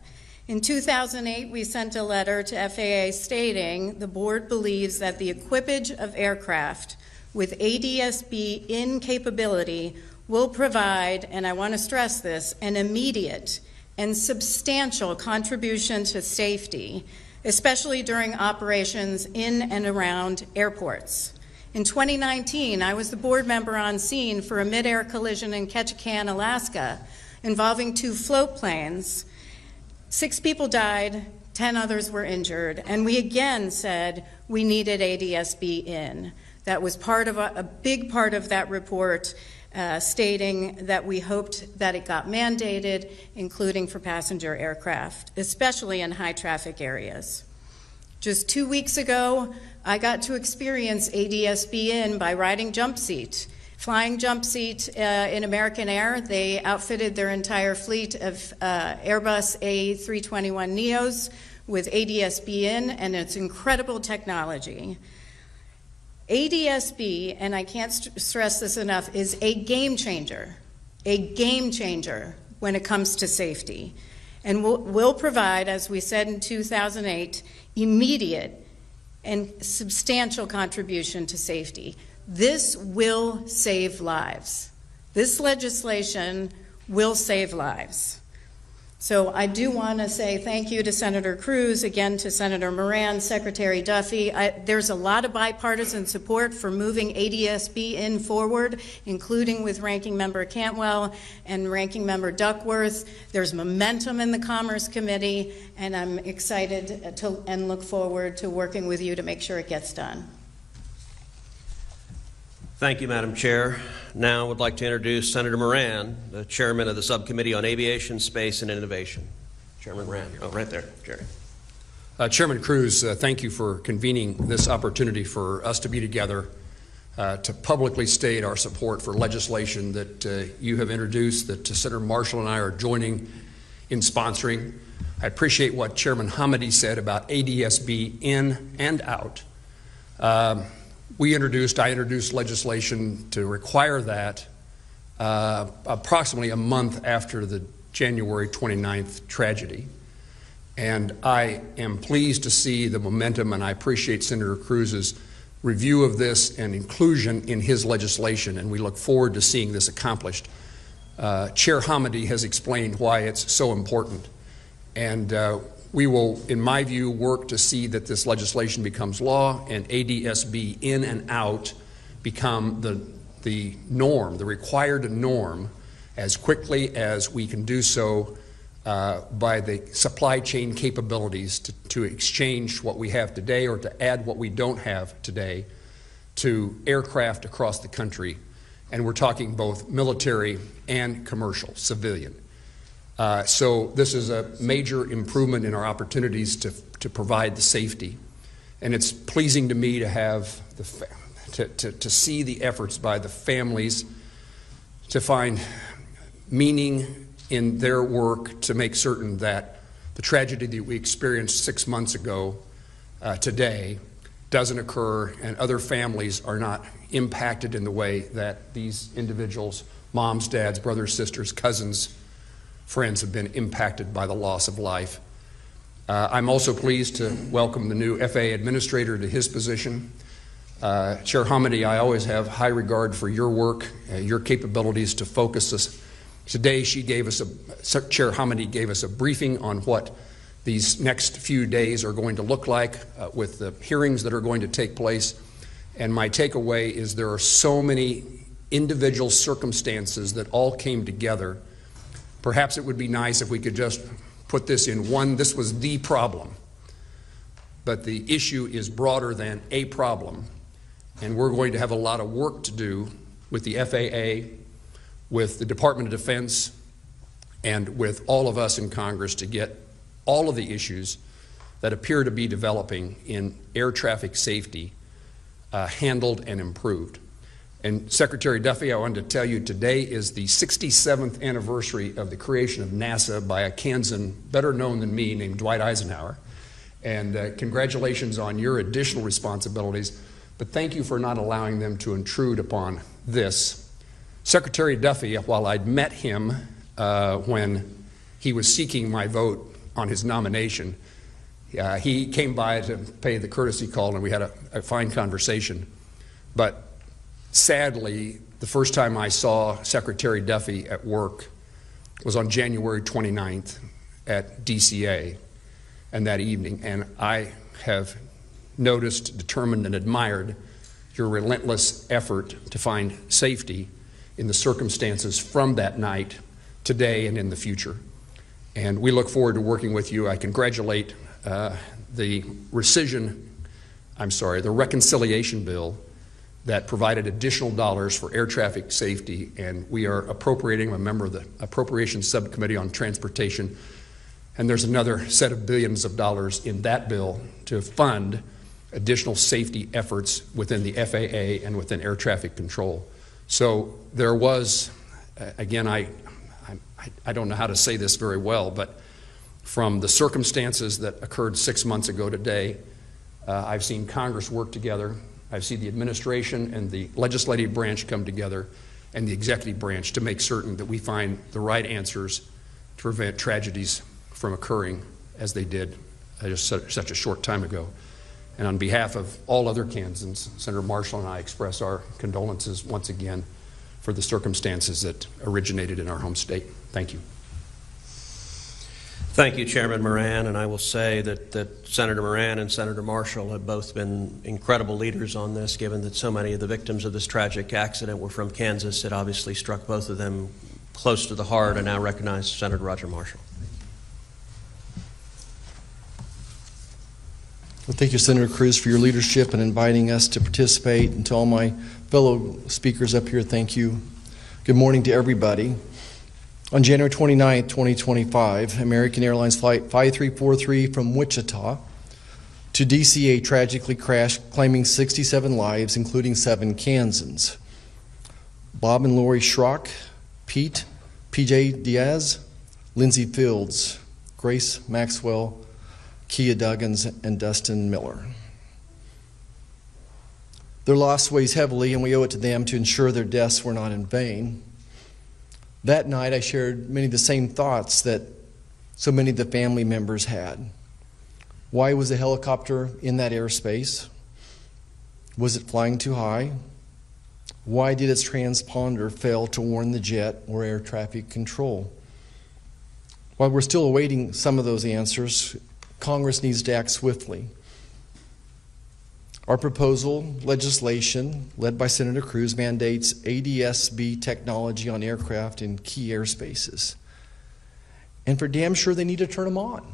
In 2008, we sent a letter to FAA stating the board believes that the equipage of aircraft with ADSB in capability will provide, and I want to stress this, an immediate and substantial contribution to safety, especially during operations in and around airports. In 2019, I was the board member on scene for a mid-air collision in Ketchikan, Alaska, involving 2 float planes. 6 people died, 10 others were injured, and we again said we needed ADSB in. That was part of a big part of that report, stating that we hoped that it got mandated, including for passenger aircraft, especially in high traffic areas. Just 2 weeks ago, I got to experience ADSB in by riding jump seat. Flying jump seat in American Air, they outfitted their entire fleet of Airbus A321neos with ADSB in, and it's incredible technology. ADSB, and I can't stress this enough, is a game changer when it comes to safety, and will provide, as we said in 2008, immediate and substantial contribution to safety. This will save lives. This legislation will save lives. So I do want to say thank you to Senator Cruz, again to Senator Moran, Secretary Duffy. There's a lot of bipartisan support for moving ADSB in forward, including with Ranking Member Cantwell and Ranking Member Duckworth. There's momentum in the Commerce Committee, and I'm excited to and look forward to working with you to make sure it gets done. Thank you, Madam Chair. Now I would like to introduce Senator Moran, the chairman of the Subcommittee on Aviation, Space, and Innovation. Chairman Moran. Oh, right there, Jerry. Chairman Cruz, thank you for convening this opportunity for us to be together to publicly state our support for legislation that you have introduced, that Senator Marshall and I are joining in sponsoring. I appreciate what Chairman Hamady said about ADSB in and out. I introduced legislation to require that approximately a month after the January 29th tragedy. And I am pleased to see the momentum, and I appreciate Senator Cruz's review of this and inclusion in his legislation, and we look forward to seeing this accomplished. Chair Hamady has explained why it's so important, and we will, in my view, work to see that this legislation becomes law and ADSB in and out become the norm, the required norm, as quickly as we can do so by the supply chain capabilities to exchange what we have today or to add what we don't have today to aircraft across the country. And we're talking both military and commercial, civilian. So this is a major improvement in our opportunities to provide the safety. And it's pleasing to me to have to see the efforts by the families to find meaning in their work to make certain that the tragedy that we experienced 6 months ago today doesn't occur and other families are not impacted in the way that these individuals, moms, dads, brothers, sisters, cousins, friends have been impacted by the loss of life. I'm also pleased to welcome the new FAA administrator to his position. Chair Hamady, I always have high regard for your work, your capabilities to focus us. Today Chair Hamady gave us a briefing on what these next few days are going to look like with the hearings that are going to take place. And my takeaway is there are so many individual circumstances that all came together. Perhaps it would be nice if we could just put this in one. This was the problem, but the issue is broader than a problem, and we're going to have a lot of work to do with the FAA, with the Department of Defense, and with all of us in Congress to get all of the issues that appear to be developing in air traffic safety handled and improved. And Secretary Duffy, I wanted to tell you today is the 67th anniversary of the creation of NASA by a Kansan better known than me named Dwight Eisenhower. And congratulations on your additional responsibilities, but thank you for not allowing them to intrude upon this. Secretary Duffy, while I'd met him when he was seeking my vote on his nomination, he came by to pay the courtesy call and we had a fine conversation. But sadly, the first time I saw Secretary Duffy at work was on January 29th at DCA and that evening. And I have noticed, determined, and admired your relentless effort to find safety in the circumstances from that night, today, and in the future. And we look forward to working with you. I congratulate the reconciliation bill that provided additional dollars for air traffic safety, and we are appropriating. I'm a member of the Appropriations Subcommittee on Transportation, and there's another set of billions of dollars in that bill to fund additional safety efforts within the FAA and within air traffic control. So there was, again, I don't know how to say this very well, but from the circumstances that occurred 6 months ago today, I've seen Congress work together. I've seen the administration and the legislative branch come together and the executive branch to make certain that we find the right answers to prevent tragedies from occurring as they did just such a short time ago. And on behalf of all other Kansans, Senator Marshall and I express our condolences once again for the circumstances that originated in our home state. Thank you. Thank you, Chairman Moran, and I will say that Senator Moran and Senator Marshall have both been incredible leaders on this, given that so many of the victims of this tragic accident were from Kansas. It obviously struck both of them close to the heart. I now recognize Senator Roger Marshall. Well, thank you, Senator Cruz, for your leadership and inviting us to participate. And to all my fellow speakers up here, thank you. Good morning to everybody. On January 29, 2025, American Airlines Flight 5343 from Wichita to DCA tragically crashed, claiming 67 lives, including 7 Kansans. Bob and Lori Schrock, Pete, PJ Diaz, Lindsay Fields, Grace Maxwell, Kia Duggins, and Dustin Miller. Their loss weighs heavily, and we owe it to them to ensure their deaths were not in vain. That night, I shared many of the same thoughts that so many of the family members had. Why was the helicopter in that airspace? Was it flying too high? Why did its transponder fail to warn the jet or air traffic control? While we're still awaiting some of those answers, Congress needs to act swiftly. Our proposal legislation, led by Senator Cruz, mandates NTSB technology on aircraft in key airspaces. And for damn sure, they need to turn them on.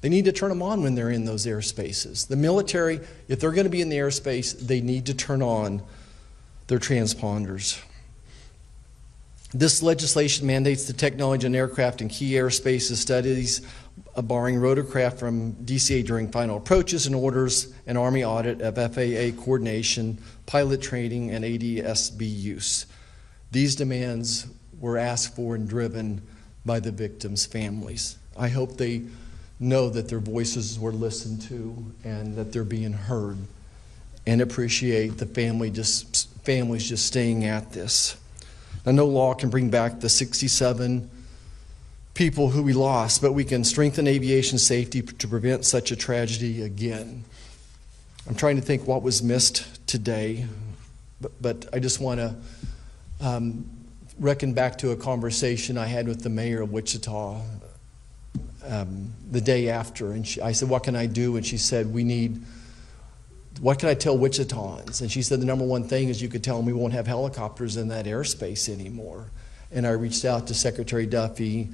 They need to turn them on when they're in those airspaces. The military, if they're going to be in the airspace, they need to turn on their transponders. This legislation mandates the technology on aircraft in key airspaces studies, barring rotorcraft from DCA during final approaches and orders, an Army audit of FAA coordination, pilot training, and NTSB use. These demands were asked for and driven by the victims' families. I hope they know that their voices were listened to and that they're being heard, and appreciate the families just staying at this. Now, no law can bring back the 67 people who we lost, but we can strengthen aviation safety to prevent such a tragedy again. I'm trying to think what was missed today, but I just want to reckon back to a conversation I had with the mayor of Wichita the day after, and I said, what can I do? And she said, what can I tell Wichitans? And she said, the number one thing is you could tell them we won't have helicopters in that airspace anymore. And I reached out to Secretary Duffy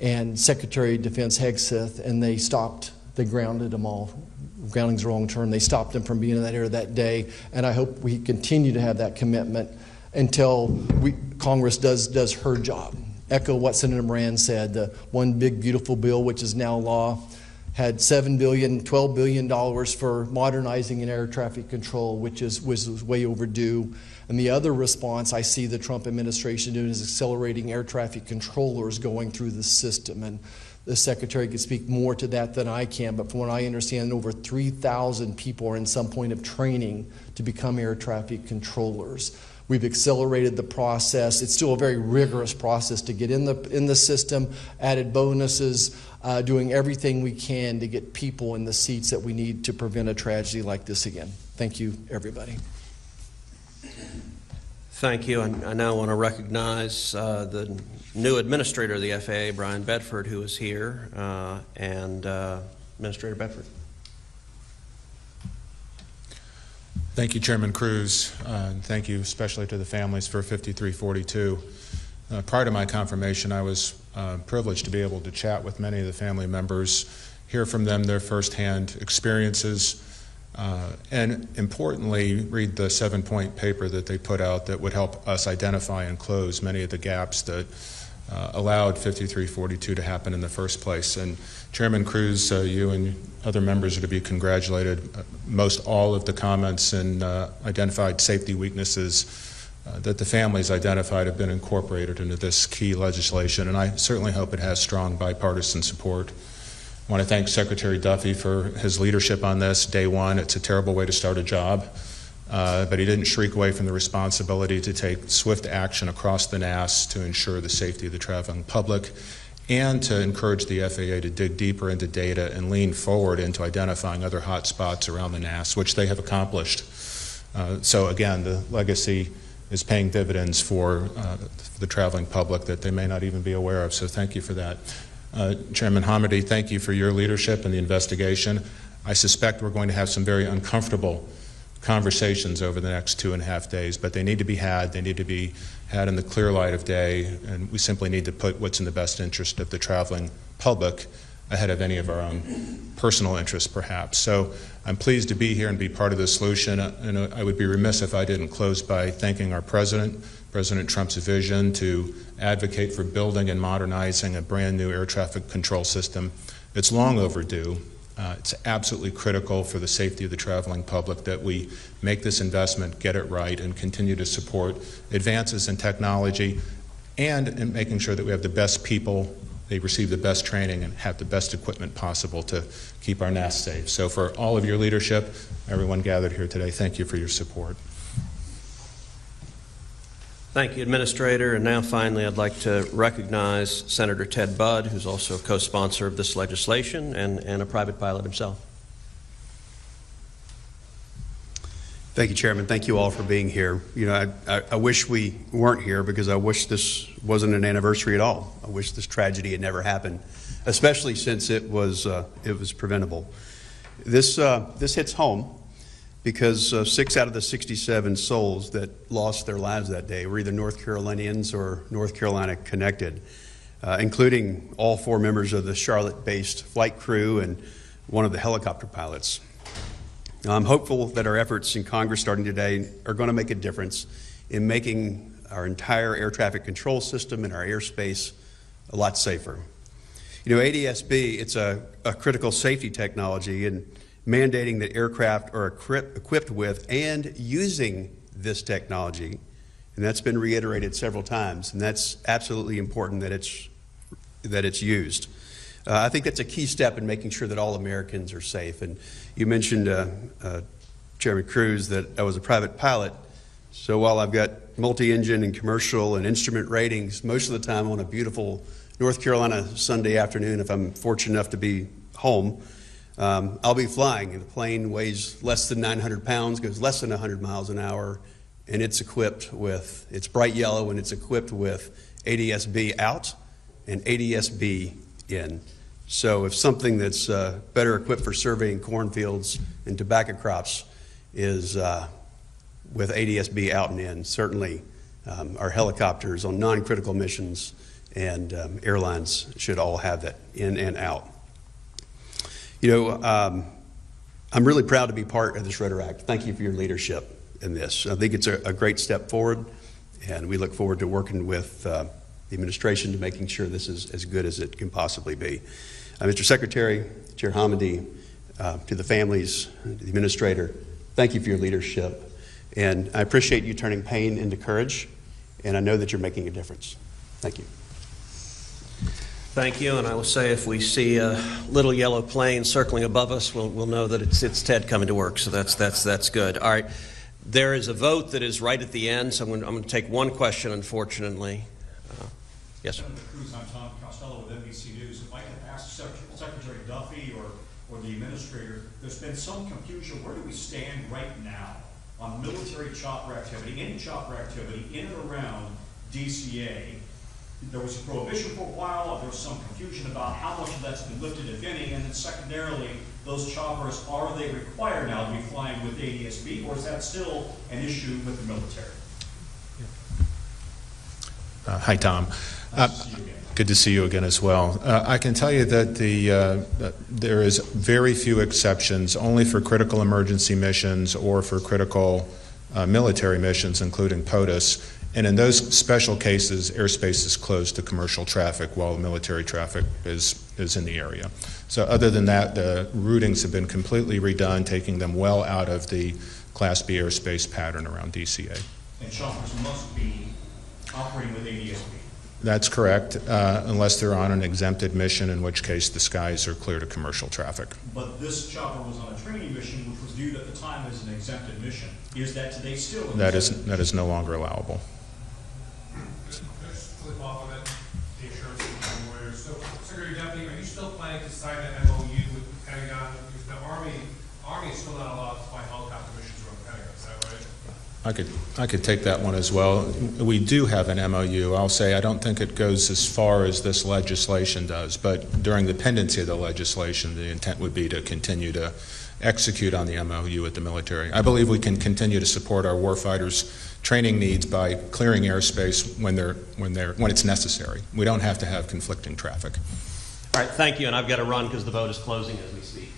and Secretary of Defense Hegseth, and they grounded them all. Grounding's the wrong term. They stopped them from being in that area that day, and I hope we continue to have that commitment until Congress does her job. Echo what Senator Moran said, the one big beautiful bill, which is now law, had $7 billion, $12 billion for modernizing in air traffic control, which was way overdue. And the other response I see the Trump administration doing is accelerating air traffic controllers going through the system. And the Secretary could speak more to that than I can, but from what I understand, over 3,000 people are in some point of training to become air traffic controllers. We've accelerated the process. It's still a very rigorous process to get in the system, added bonuses, doing everything we can to get people in the seats that we need to prevent a tragedy like this again. Thank you, everybody. Thank you. I now want to recognize the new administrator of the FAA, Brian Bedford, who is here, and Administrator Bedford. Thank you, Chairman Cruz, and thank you especially to the families for 5342. Prior to my confirmation, I was privileged to be able to chat with many of the family members, hear from them their firsthand experiences, and importantly, read the 7-point paper that they put out that would help us identify and close many of the gaps that allowed 5342 to happen in the first place. And Chairman Cruz, you and other members are to be congratulated. Most all of the comments and identified safety weaknesses that the families identified have been incorporated into this key legislation, and I certainly hope it has strong bipartisan support. I want to thank Secretary Duffy for his leadership on this. Day one, it's a terrible way to start a job, but he didn't shrink away from the responsibility to take swift action across the NAS to ensure the safety of the traveling public and to encourage the FAA to dig deeper into data and lean forward into identifying other hot spots around the NAS, which they have accomplished. So again, the legacy is paying dividends for the traveling public that they may not even be aware of, so thank you for that. Chairman Hamady, thank you for your leadership in the investigation. I suspect we're going to have some very uncomfortable conversations over the next 2.5 days, but they need to be had. They need to be had in the clear light of day, and we simply need to put what's in the best interest of the traveling public ahead of any of our own personal interests, perhaps. So I'm pleased to be here and be part of the solution, and I would be remiss if I didn't close by thanking our President Trump's vision to advocate for building and modernizing a brand new air traffic control system. It's long overdue. It's absolutely critical for the safety of the traveling public that we make this investment, get it right, and continue to support advances in technology and in making sure that we have the best people, they receive the best training, and have the best equipment possible to keep our NAS safe. So for all of your leadership, everyone gathered here today, thank you for your support. Thank you, Administrator. And now finally, I'd like to recognize Senator Ted Budd, who's also a co-sponsor of this legislation and a private pilot himself. Thank you, Chairman. Thank you all for being here. You know, I wish we weren't here because I wish this wasn't an anniversary at all. I wish this tragedy had never happened, especially since it was preventable. This hits home because 6 out of the 67 souls that lost their lives that day were either North Carolinians or North Carolina connected, including all 4 members of the Charlotte-based flight crew and one of the helicopter pilots. I'm hopeful that our efforts in Congress starting today are going to make a difference in making our entire air traffic control system and our airspace a lot safer. You know, ADSB, it's a critical safety technology, and mandating that aircraft are equipped with and using this technology, and that's been reiterated several times, and that's absolutely important that it's used. I think that's a key step in making sure that all Americans are safe. And you mentioned, Chairman Cruz, that I was a private pilot, so while I've got multi-engine and commercial and instrument ratings, most of the time on a beautiful North Carolina Sunday afternoon, if I'm fortunate enough to be home, I'll be flying, and the plane weighs less than 900 pounds, goes less than 100 miles an hour, and it's bright yellow, and it's equipped with ADSB out and ADSB in. So if something that's better equipped for surveying cornfields and tobacco crops is with ADSB out and in, certainly our helicopters on non-critical missions and airlines should all have that in and out. You know, I'm really proud to be part of this Ritter Act. Thank you for your leadership in this. I think it's a great step forward. And we look forward to working with the administration to making sure this is as good as it can possibly be. Mr. Secretary, Chair Hamady, to the families, the administrator, thank you for your leadership. And I appreciate you turning pain into courage, and I know that you're making a difference. Thank you. Thank you, and I will say if we see a little yellow plane circling above us, we'll know that it's Ted coming to work, so that's good. All right, there is a vote that is right at the end, so I'm going to take one question, unfortunately. Yes, sir. Senator Cruz, I'm Tom Costello with NBC News. If I could ask Secretary Duffy or the administrator, there's been some confusion. Where do we stand right now on military chopper activity, any chopper activity in and around DCA? There was a prohibition for a while. There was some confusion about how much of that's been lifted, if any, and then secondarily, those choppers, are they required now to be flying with ADSB, or is that still an issue with the military? Hi, Tom. Good to see you again as well. I can tell you that there is very few exceptions, only for critical emergency missions or for critical military missions, including POTUS. And in those special cases, airspace is closed to commercial traffic while military traffic is in the area. So other than that, the routings have been completely redone, taking them well out of the Class B airspace pattern around DCA. And choppers must be operating with ADSB. That's correct, unless they're on an exempted mission, in which case the skies are clear to commercial traffic. But this chopper was on a training mission, which was viewed at the time as an exempted mission. Is that today still an That is no longer allowable. Just flip off of it, the insurance and lawyers. So, Secretary Duffy, are you still planning to sign an MOU with the Pentagon? Because the Army is still not allowed to fly helicopter missions around the Pentagon. Is that right? I could take that one as well. We do have an MOU. I'll say I don't think it goes as far as this legislation does, but during the pendency of the legislation, the intent would be to continue to execute on the MOU with the military. I believe we can continue to support our warfighters' training needs by clearing airspace when it's necessary. We don't have to have conflicting traffic. All right, thank you, and I've got to run because the vote is closing as we speak.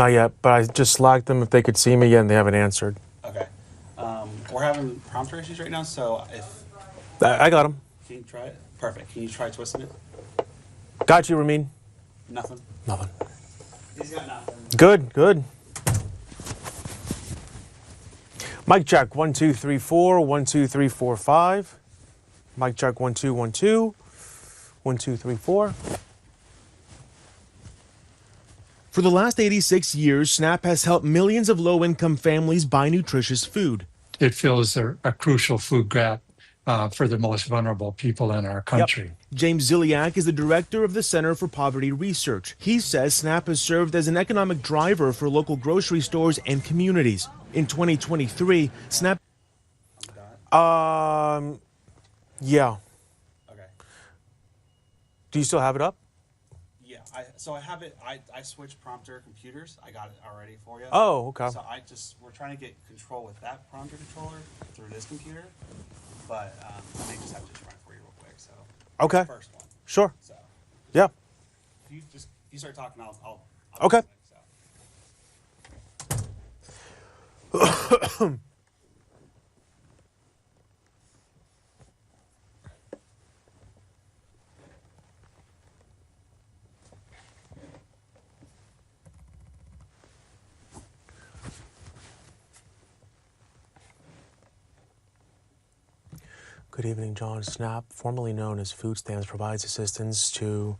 Not yet, but I just slacked them if they could see me yet, and they haven't answered. Okay. We're having prompter issues right now, so if... I got them. Can you try it? Perfect. Can you try twisting it? Got you, Ramin. Nothing? Nothing. He's got nothing. Good, good. Mic check, 1, 2, 3, 4, 1, 2, 3, 4, 5. Mic check, 1, 2, 1, 2, 1, 2, 3, 4. For the last 86 years, SNAP has helped millions of low-income families buy nutritious food. It fills a crucial food gap for the most vulnerable people in our country. Yep. James Ziliak is the director of the Center for Poverty Research. He says SNAP has served as an economic driver for local grocery stores and communities. In 2023, SNAP... Yeah. Okay. Do you still have it up? Yeah, so I have it, I switched prompter computers. I got it already for you. Oh, okay. So we're trying to get control with that prompter controller through this computer, but I may just have to just run it for you real quick, so. Okay. First one. Sure. So. Yeah. If you start talking, I'll Okay. Good evening, John. SNAP, formerly known as Food Stamps, provides assistance to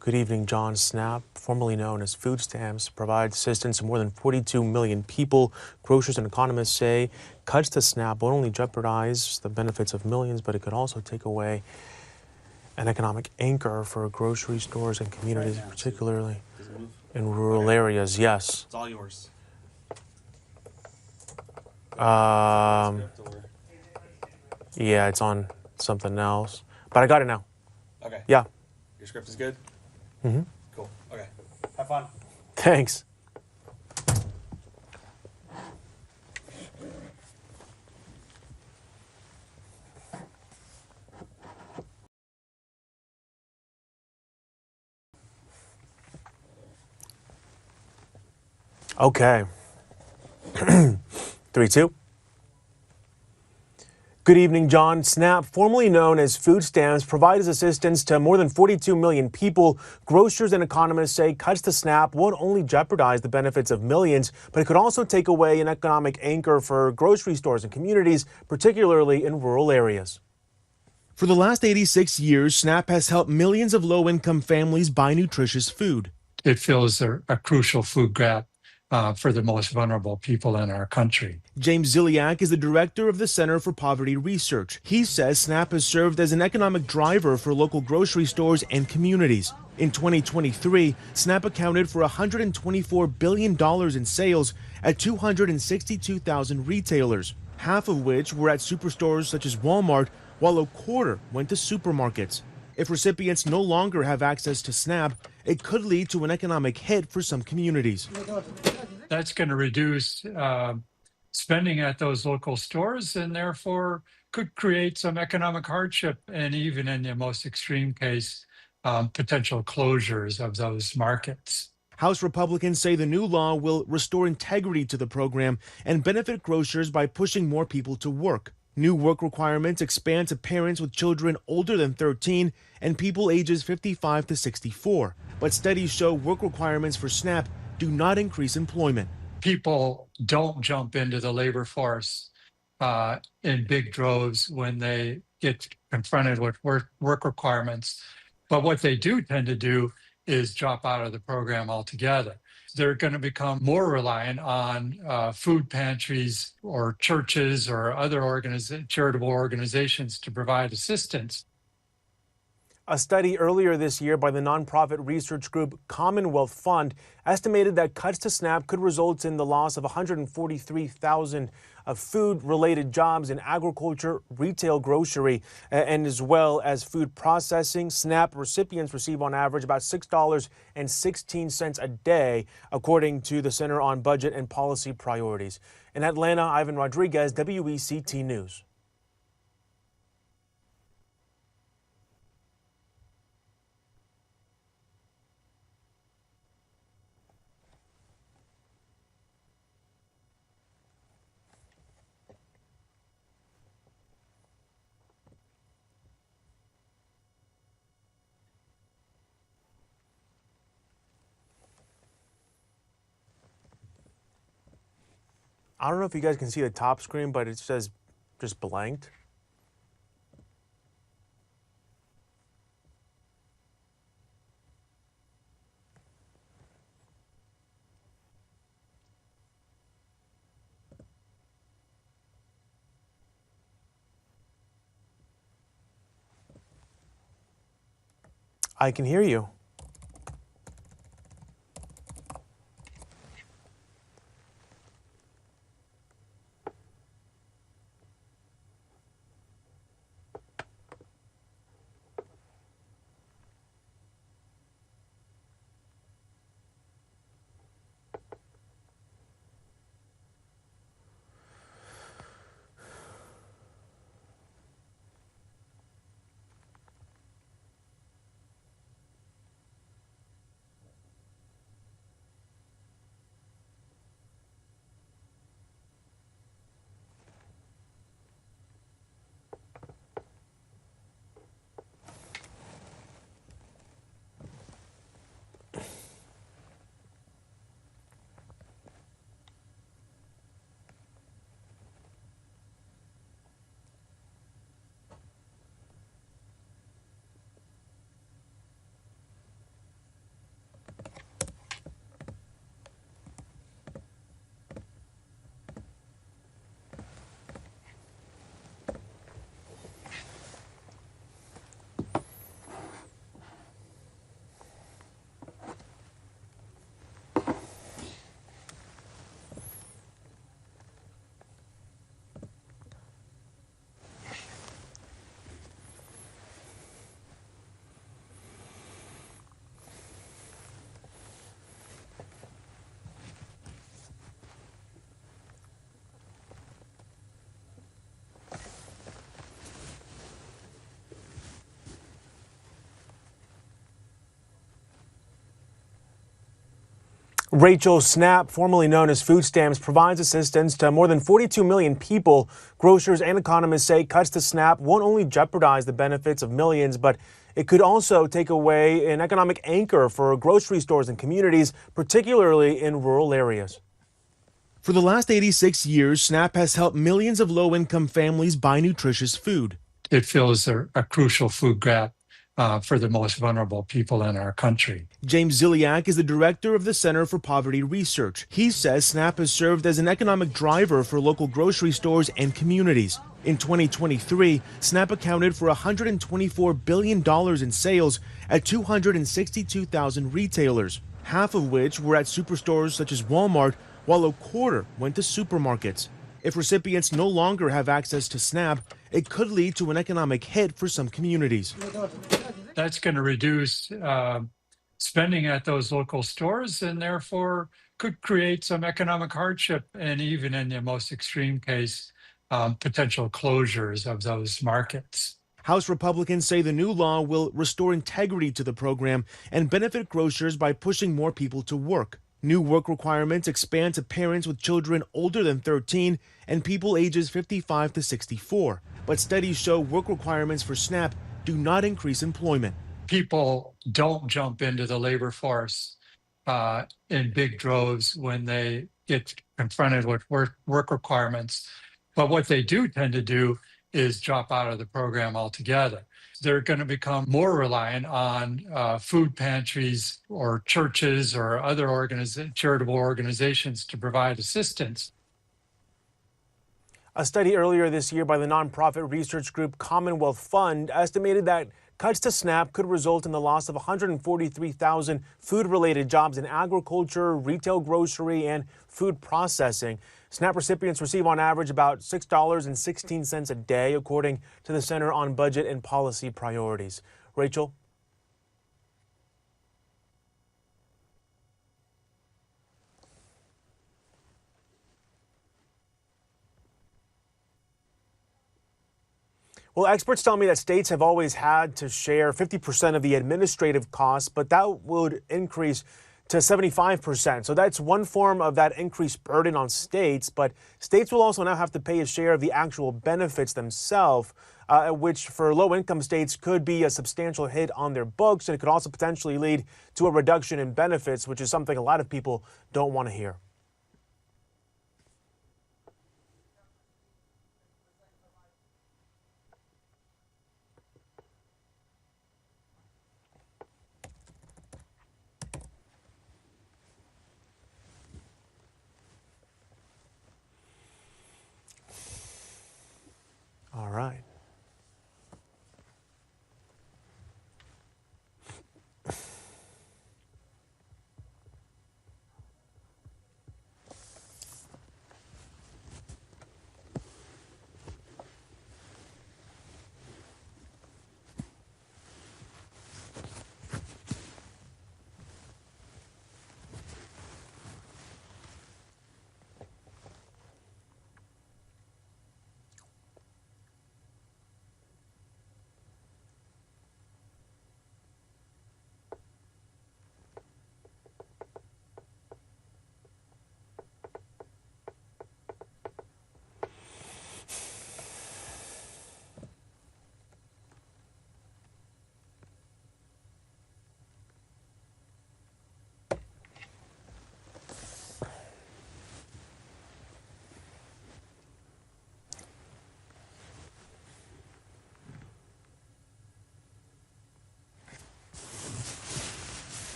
Good evening, John. SNAP, formerly known as Food Stamps, provides assistance to more than 42 million people. Grocers and economists say cuts to SNAP won't only jeopardize the benefits of millions, but it could also take away an economic anchor for grocery stores and communities, particularly in rural areas. Yes. It's all yours. Yeah, it's on something else, but I got it now. Okay. Yeah. Your script is good? Mm-hmm. Cool. Okay. Have fun. Thanks. Okay. 3, 2. Good evening, John. SNAP, formerly known as Food Stamps, provides assistance to more than 42 million people. Grocers and economists say cuts to SNAP won't only jeopardize the benefits of millions, but it could also take away an economic anchor for grocery stores and communities, particularly in rural areas. For the last 86 years, SNAP has helped millions of low-income families buy nutritious food. It fills a crucial food gap for the most vulnerable people in our country. James Ziliak is the director of the Center for Poverty Research. He says SNAP has served as an economic driver for local grocery stores and communities. In 2023, SNAP accounted for $124 billion in sales at 262,000 retailers, half of which were at superstores such as Walmart, while a quarter went to supermarkets. If recipients no longer have access to SNAP, it could lead to an economic hit for some communities. That's going to reduce spending at those local stores and therefore could create some economic hardship and even in the most extreme case, potential closures of those markets. House Republicans say the new law will restore integrity to the program and benefit grocers by pushing more people to work. New work requirements expand to parents with children older than 13 and people ages 55 to 64. But studies show work requirements for SNAP do not increase employment. People don't jump into the labor force in big droves when they get confronted with work requirements. But what they do tend to do is drop out of the program altogether. They're going to become more reliant on food pantries or churches or other charitable organizations to provide assistance. A study earlier this year by the nonprofit research group Commonwealth Fund estimated that cuts to SNAP could result in the loss of 143,000 food-related jobs in agriculture, retail, grocery, and as well as food processing. SNAP recipients receive on average about $6.16 a day, according to the Center on Budget and Policy Priorities. In Atlanta, Ivan Rodriguez, WECT News. I don't know if you guys can see the top screen, but it says just blanked. I can hear you. Rachel, SNAP, formerly known as food stamps, provides assistance to more than 42 million people. Grocers and economists say cuts to SNAP won't only jeopardize the benefits of millions, but it could also take away an economic anchor for grocery stores and communities, particularly in rural areas. For the last 86 years, SNAP has helped millions of low-income families buy nutritious food. It fills a crucial food gap for the most vulnerable people in our country. James Ziliak is the director of the Center for Poverty Research. He says SNAP has served as an economic driver for local grocery stores and communities. In 2023, SNAP accounted for $124 billion in sales at 262,000 retailers, half of which were at superstores such as Walmart, while a quarter went to supermarkets. If recipients no longer have access to SNAP, it could lead to an economic hit for some communities. That's going to reduce spending at those local stores and therefore could create some economic hardship and even in the most extreme case, potential closures of those markets. House Republicans say the new law will restore integrity to the program and benefit grocers by pushing more people to work. New work requirements expand to parents with children older than 13 and people ages 55 to 64. But studies show work requirements for SNAP do not increase employment. People don't jump into the labor force in big droves when they get confronted with work requirements. But what they do tend to do is drop out of the program altogether. They're going to become more reliant on food pantries or churches or other charitable organizations to provide assistance. A study earlier this year by the nonprofit research group Commonwealth Fund estimated that cuts to SNAP could result in the loss of 143,000 food-related jobs in agriculture, retail grocery, and food processing. SNAP recipients receive on average about $6.16 a day, according to the Center on Budget and Policy Priorities. Rachel? Well, experts tell me that states have always had to share 50% of the administrative costs, but that would increase to 75%. So that's one form of that increased burden on states, but states will also now have to pay a share of the actual benefits themselves, which for low-income states could be a substantial hit on their books, and it could also potentially lead to a reduction in benefits, which is something a lot of people don't want to hear. All right.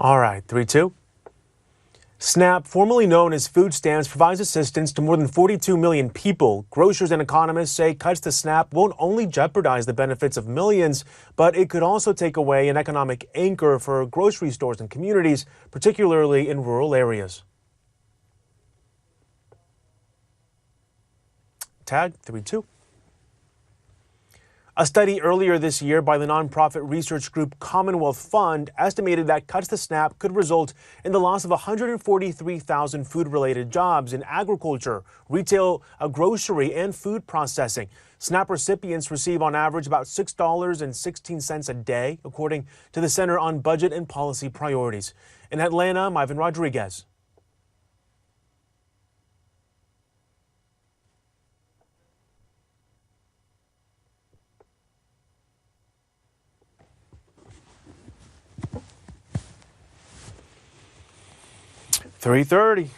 All right, 3-2. SNAP, formerly known as food stamps, provides assistance to more than 42 million people. Grocers and economists say cuts to SNAP won't only jeopardize the benefits of millions, but it could also take away an economic anchor for grocery stores and communities, particularly in rural areas. Tag 3-2. A study earlier this year by the nonprofit research group Commonwealth Fund estimated that cuts to SNAP could result in the loss of 143,000 food-related jobs in agriculture, retail, grocery, and food processing. SNAP recipients receive on average about $6.16 a day, according to the Center on Budget and Policy Priorities. In Atlanta, I'm Ivan Rodriguez. .30.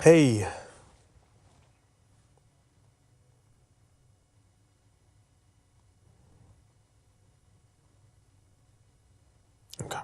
Hey. Okay.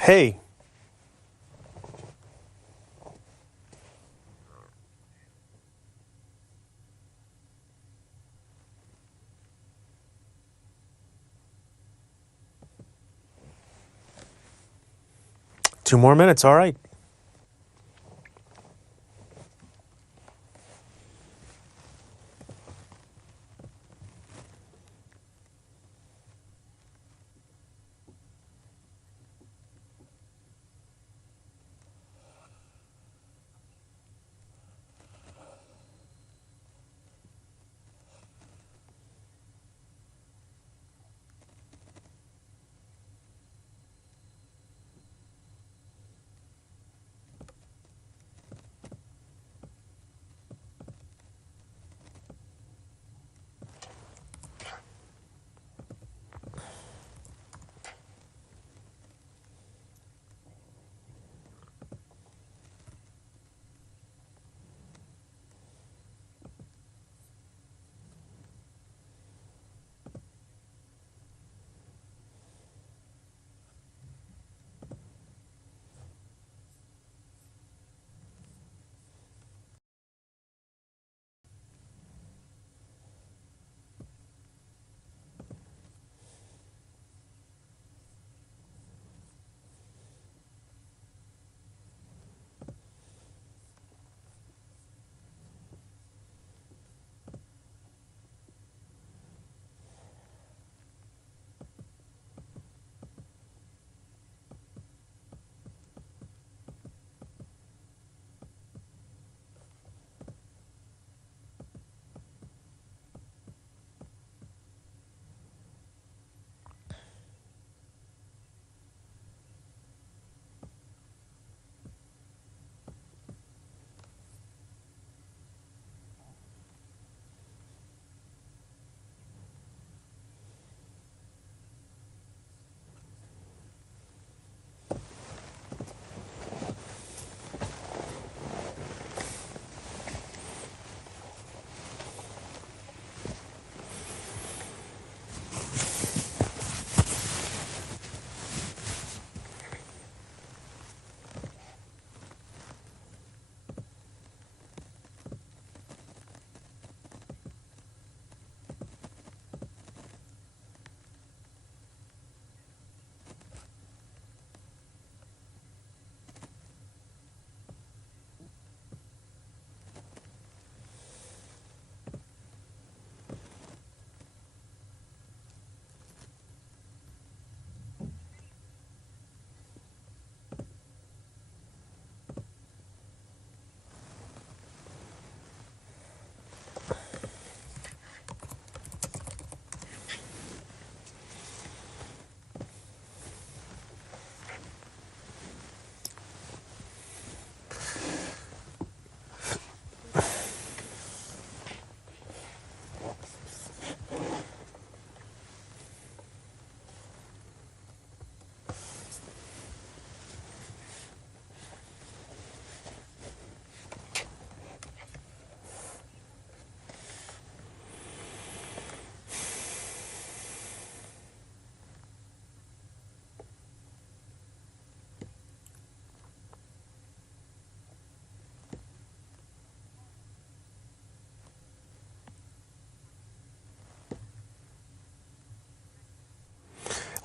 Hey. 2 more minutes, all right.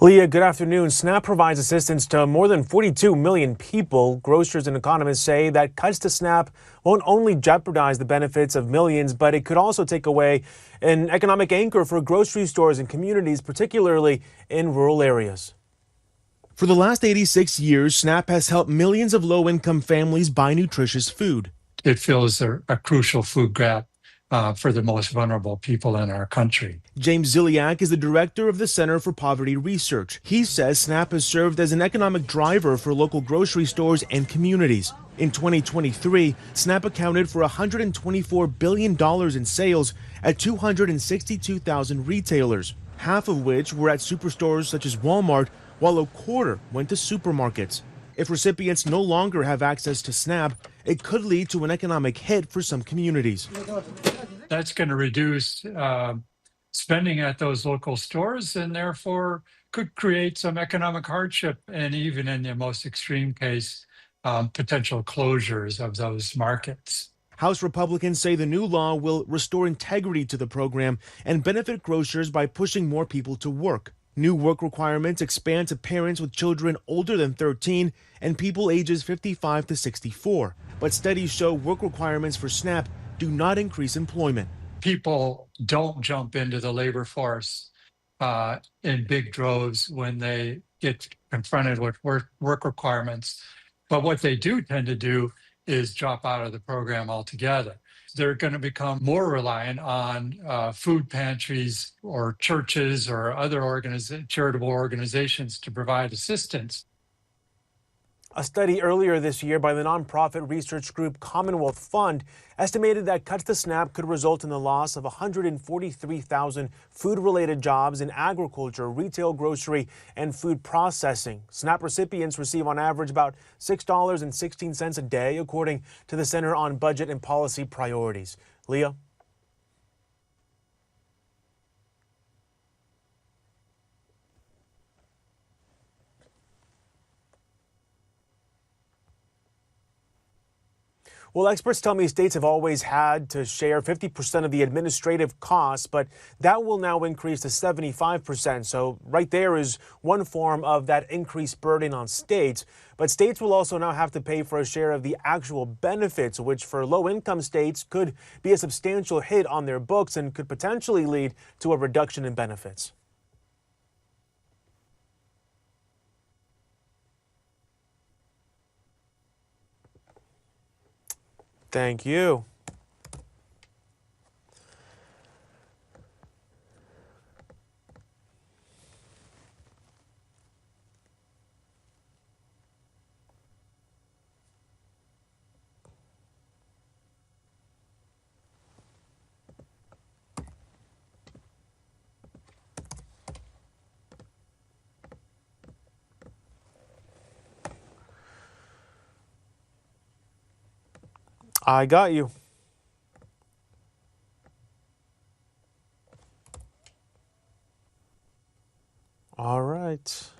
Leah, good afternoon. SNAP provides assistance to more than 42 million people. Grocers and economists say that cuts to SNAP won't only jeopardize the benefits of millions, but it could also take away an economic anchor for grocery stores and communities, particularly in rural areas. For the last 86 years, SNAP has helped millions of low-income families buy nutritious food. It fills a crucial food gap for the most vulnerable people in our country. James Ziliak is the director of the Center for Poverty Research. He says SNAP has served as an economic driver for local grocery stores and communities. In 2023, SNAP accounted for $124 billion in sales at 262,000 retailers, half of which were at superstores such as Walmart, while a quarter went to supermarkets. If recipients no longer have access to SNAP, it could lead to an economic hit for some communities. That's going to reduce spending at those local stores and therefore could create some economic hardship and even in the most extreme case, potential closures of those markets. House Republicans say the new law will restore integrity to the program and benefit grocers by pushing more people to work. New work requirements expand to parents with children older than 13 and people ages 55 to 64. But studies show work requirements for SNAP do not increase employment. People don't jump into the labor force in big droves when they get confronted with work requirements. But what they do tend to do is drop out of the program altogether. They're going to become more reliant on food pantries or churches or other charitable organizations to provide assistance. A study earlier this year by the nonprofit research group Commonwealth Fund estimated that cuts to SNAP could result in the loss of 143,000 food-related jobs in agriculture, retail, grocery, and food processing. SNAP recipients receive on average about $6.16 a day, according to the Center on Budget and Policy Priorities. Leah? Well, experts tell me states have always had to share 50% of the administrative costs, but that will now increase to 75%. So right there is one form of that increased burden on states. But states will also now have to pay for a share of the actual benefits, which for low-income states could be a substantial hit on their books and could potentially lead to a reduction in benefits. Thank you. I got you. All right.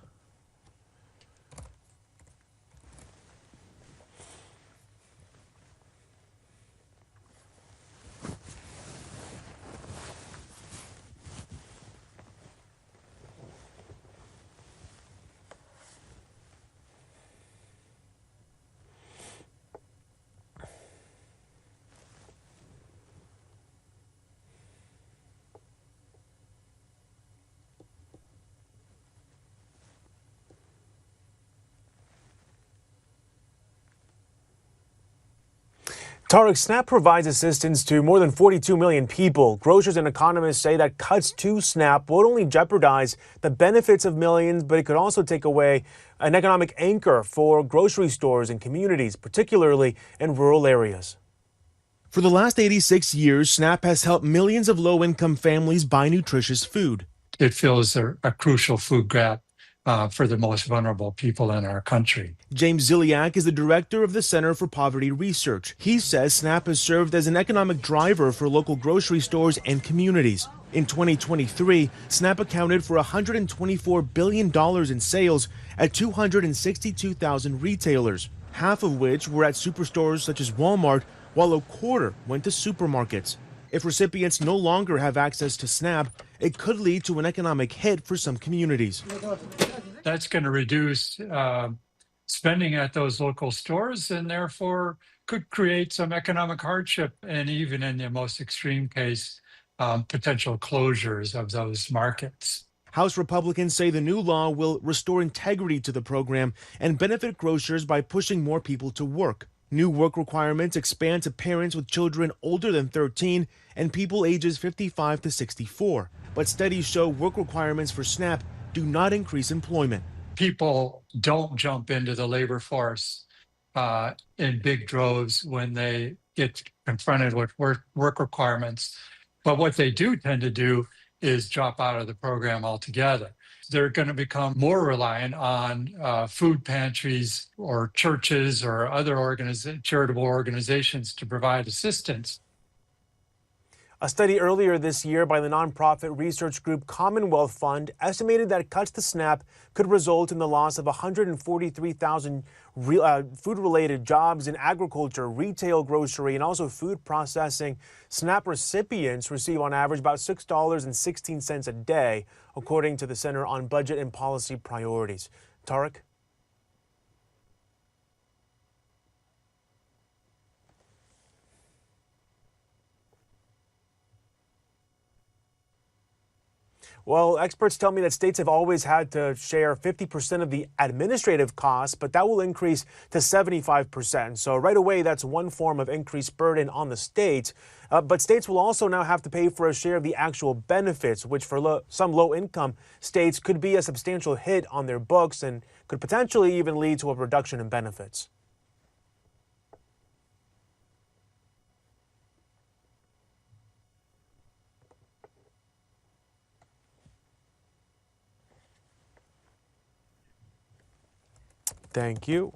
Tarek, SNAP provides assistance to more than 42 million people. Grocers and economists say that cuts to SNAP won't only jeopardize the benefits of millions, but it could also take away an economic anchor for grocery stores and communities, particularly in rural areas. For the last 86 years, SNAP has helped millions of low-income families buy nutritious food. It fills a crucial food gap for the most vulnerable people in our country. James Ziliak is the director of the Center for Poverty Research. He says SNAP has served as an economic driver for local grocery stores and communities. In 2023, SNAP accounted for $124 billion in sales at 262,000 retailers, half of which were at superstores such as Walmart, while a quarter went to supermarkets. If recipients no longer have access to SNAP, it could lead to an economic hit for some communities. That's going to reduce spending at those local stores and therefore could create some economic hardship and even in the most extreme case, potential closures of those markets. House Republicans say the new law will restore integrity to the program and benefit grocers by pushing more people to work. New work requirements expand to parents with children older than 13 and people ages 55 to 64. But studies show work requirements for SNAP do not increase employment. People don't jump into the labor force in big droves when they get confronted with work requirements. But what they do tend to do is drop out of the program altogether. They're going to become more reliant on food pantries or churches or other charitable organizations to provide assistance. A study earlier this year by the nonprofit research group Commonwealth Fund estimated that cuts to SNAP could result in the loss of 143,000 food-related jobs in agriculture, retail, grocery, and also food processing. SNAP recipients receive on average about $6.16 a day, according to the Center on Budget and Policy Priorities. Tarek? Well, experts tell me that states have always had to share 50% of the administrative costs, but that will increase to 75%. So right away, that's one form of increased burden on the states. But states will also now have to pay for a share of the actual benefits, which for some low-income states could be a substantial hit on their books and could potentially even lead to a reduction in benefits. Thank you.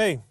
Hey.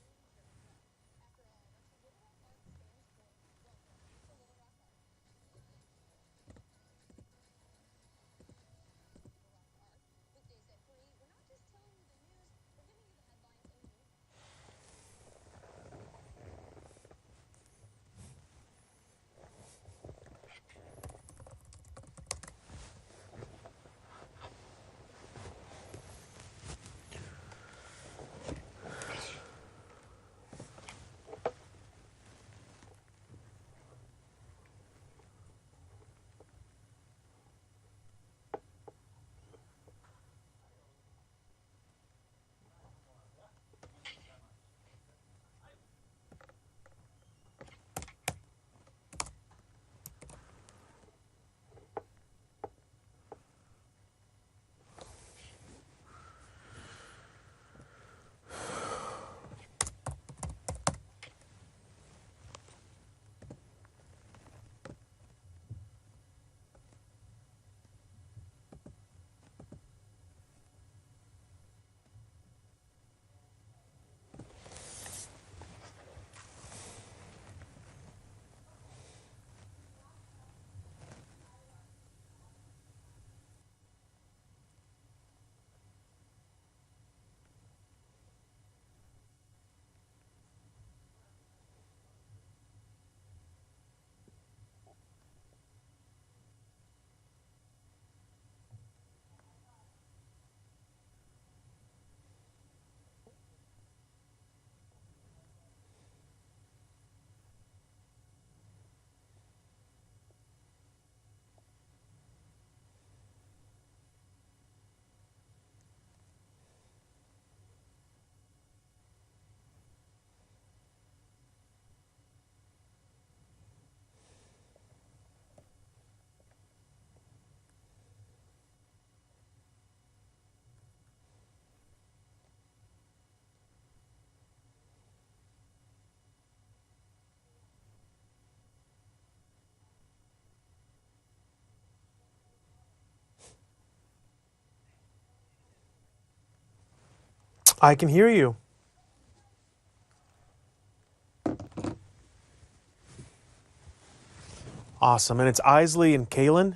I can hear you. Awesome. And it's Isley and Kaylin?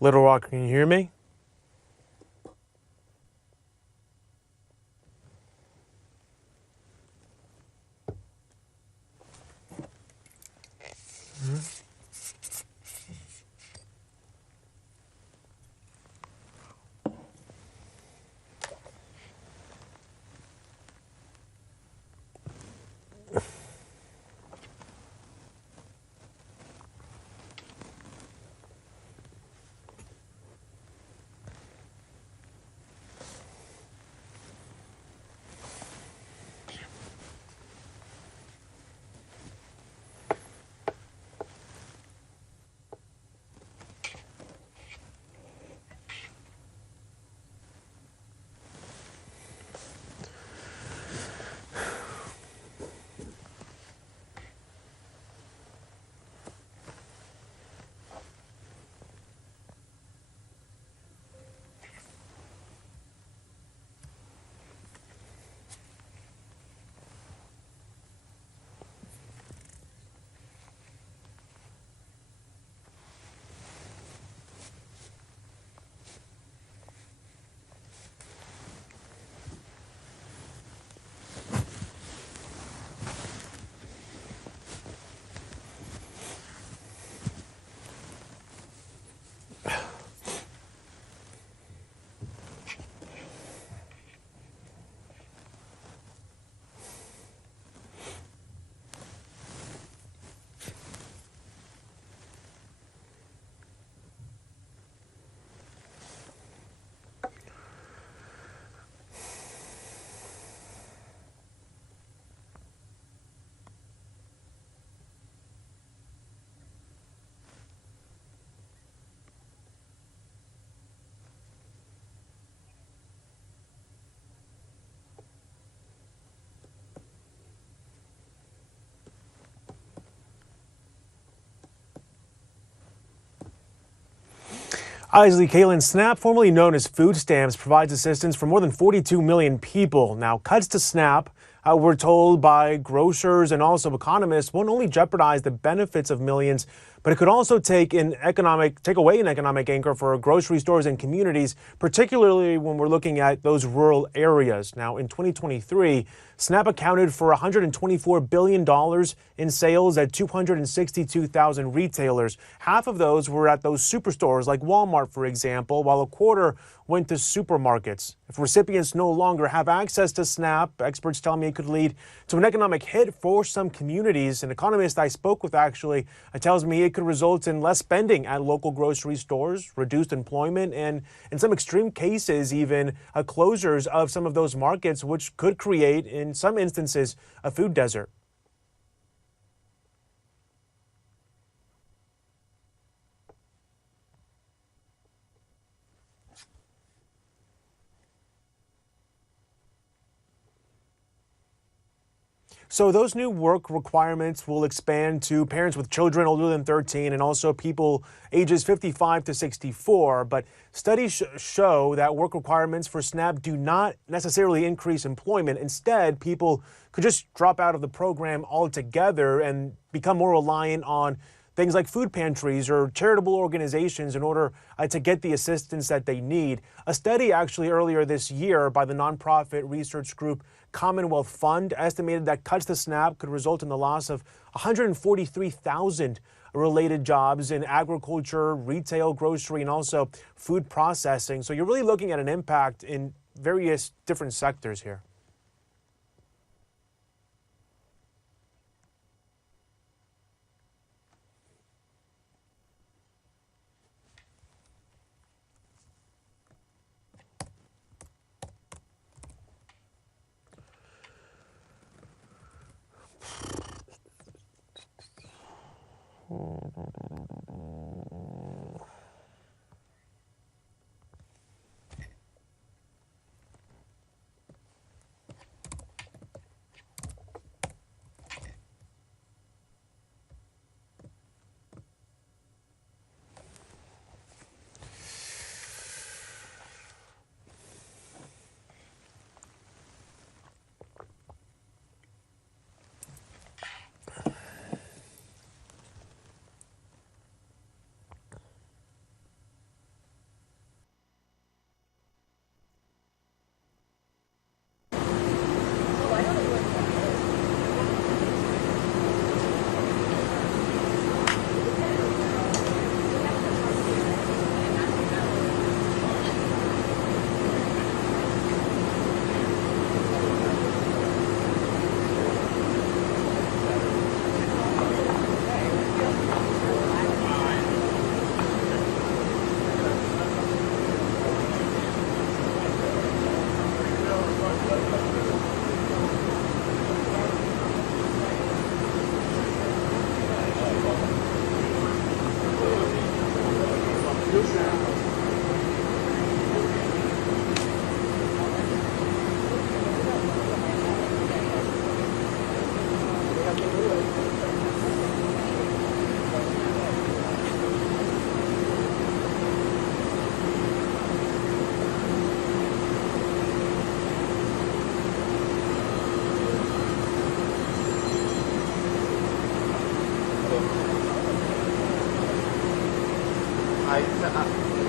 Little Rock, can you hear me? Isley Kalen, SNAP, formerly known as food stamps, provides assistance for more than 42 million people. Now, cuts to SNAP, we're told by grocers and also economists, won't only jeopardize the benefits of millions, but it could also take away an economic anchor for grocery stores and communities, particularly when we're looking at those rural areas. Now, in 2023, SNAP accounted for $124 billion in sales at 262,000 retailers. Half of those were at those superstores like Walmart, for example, while a quarter went to supermarkets. If recipients no longer have access to SNAP, experts tell me it could lead to an economic hit for some communities. An economist I spoke with actually tells me it could result in less spending at local grocery stores, reduced employment, and in some extreme cases, even closures of some of those markets, which could create, in some instances, a food desert. So those new work requirements will expand to parents with children older than 13 and also people ages 55 to 64. But studies show that work requirements for SNAP do not necessarily increase employment. Instead, people could just drop out of the program altogether and become more reliant on things like food pantries or charitable organizations in order to get the assistance that they need. A study actually earlier this year by the nonprofit research group Commonwealth Fund estimated that cuts to SNAP could result in the loss of 143,000 related jobs in agriculture, retail, grocery, and also food processing. So you're really looking at an impact in various different sectors here.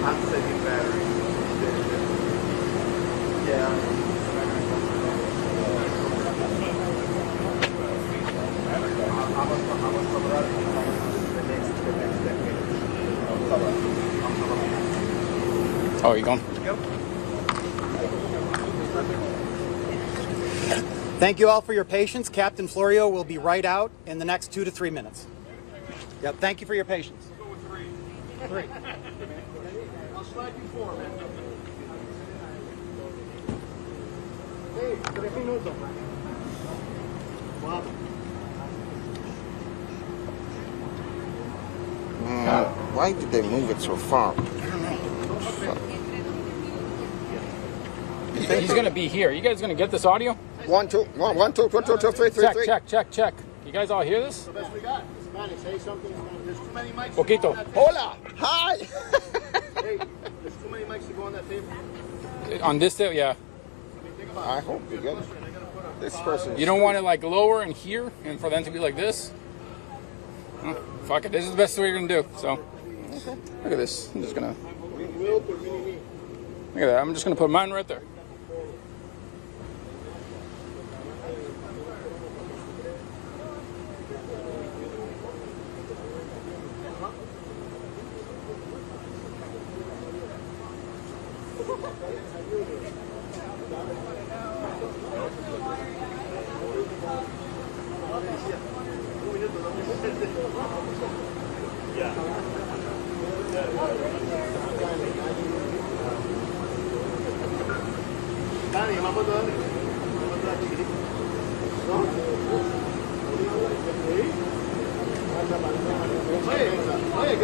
I'm saving batteries. Yeah. Oh, you going? Thank you all for your patience. Captain Florio will be right out in the next 2 to 3 minutes. Yep, thank you for your patience. Three. I'll slide you 4, man. Hey, 3 minutos. Wow. Why did they move it so far? I don't know. He's going to be here. You guys going to get this audio? 1, 2, 1, 2, 3, 3, 3. Check. You guys all hear this? The best we got. Spanish, say something. There's too many mics. Poquito. Hola. Hi. Hey, there's too many mics to go on that table. On this table, yeah. I hope you get it. This person. You don't want it like lower and here, and for them to be like this. Fuck it. This is the best way you're gonna do. So, look at this. I'm just gonna. Look at that. I'm just gonna put mine right there. Oye,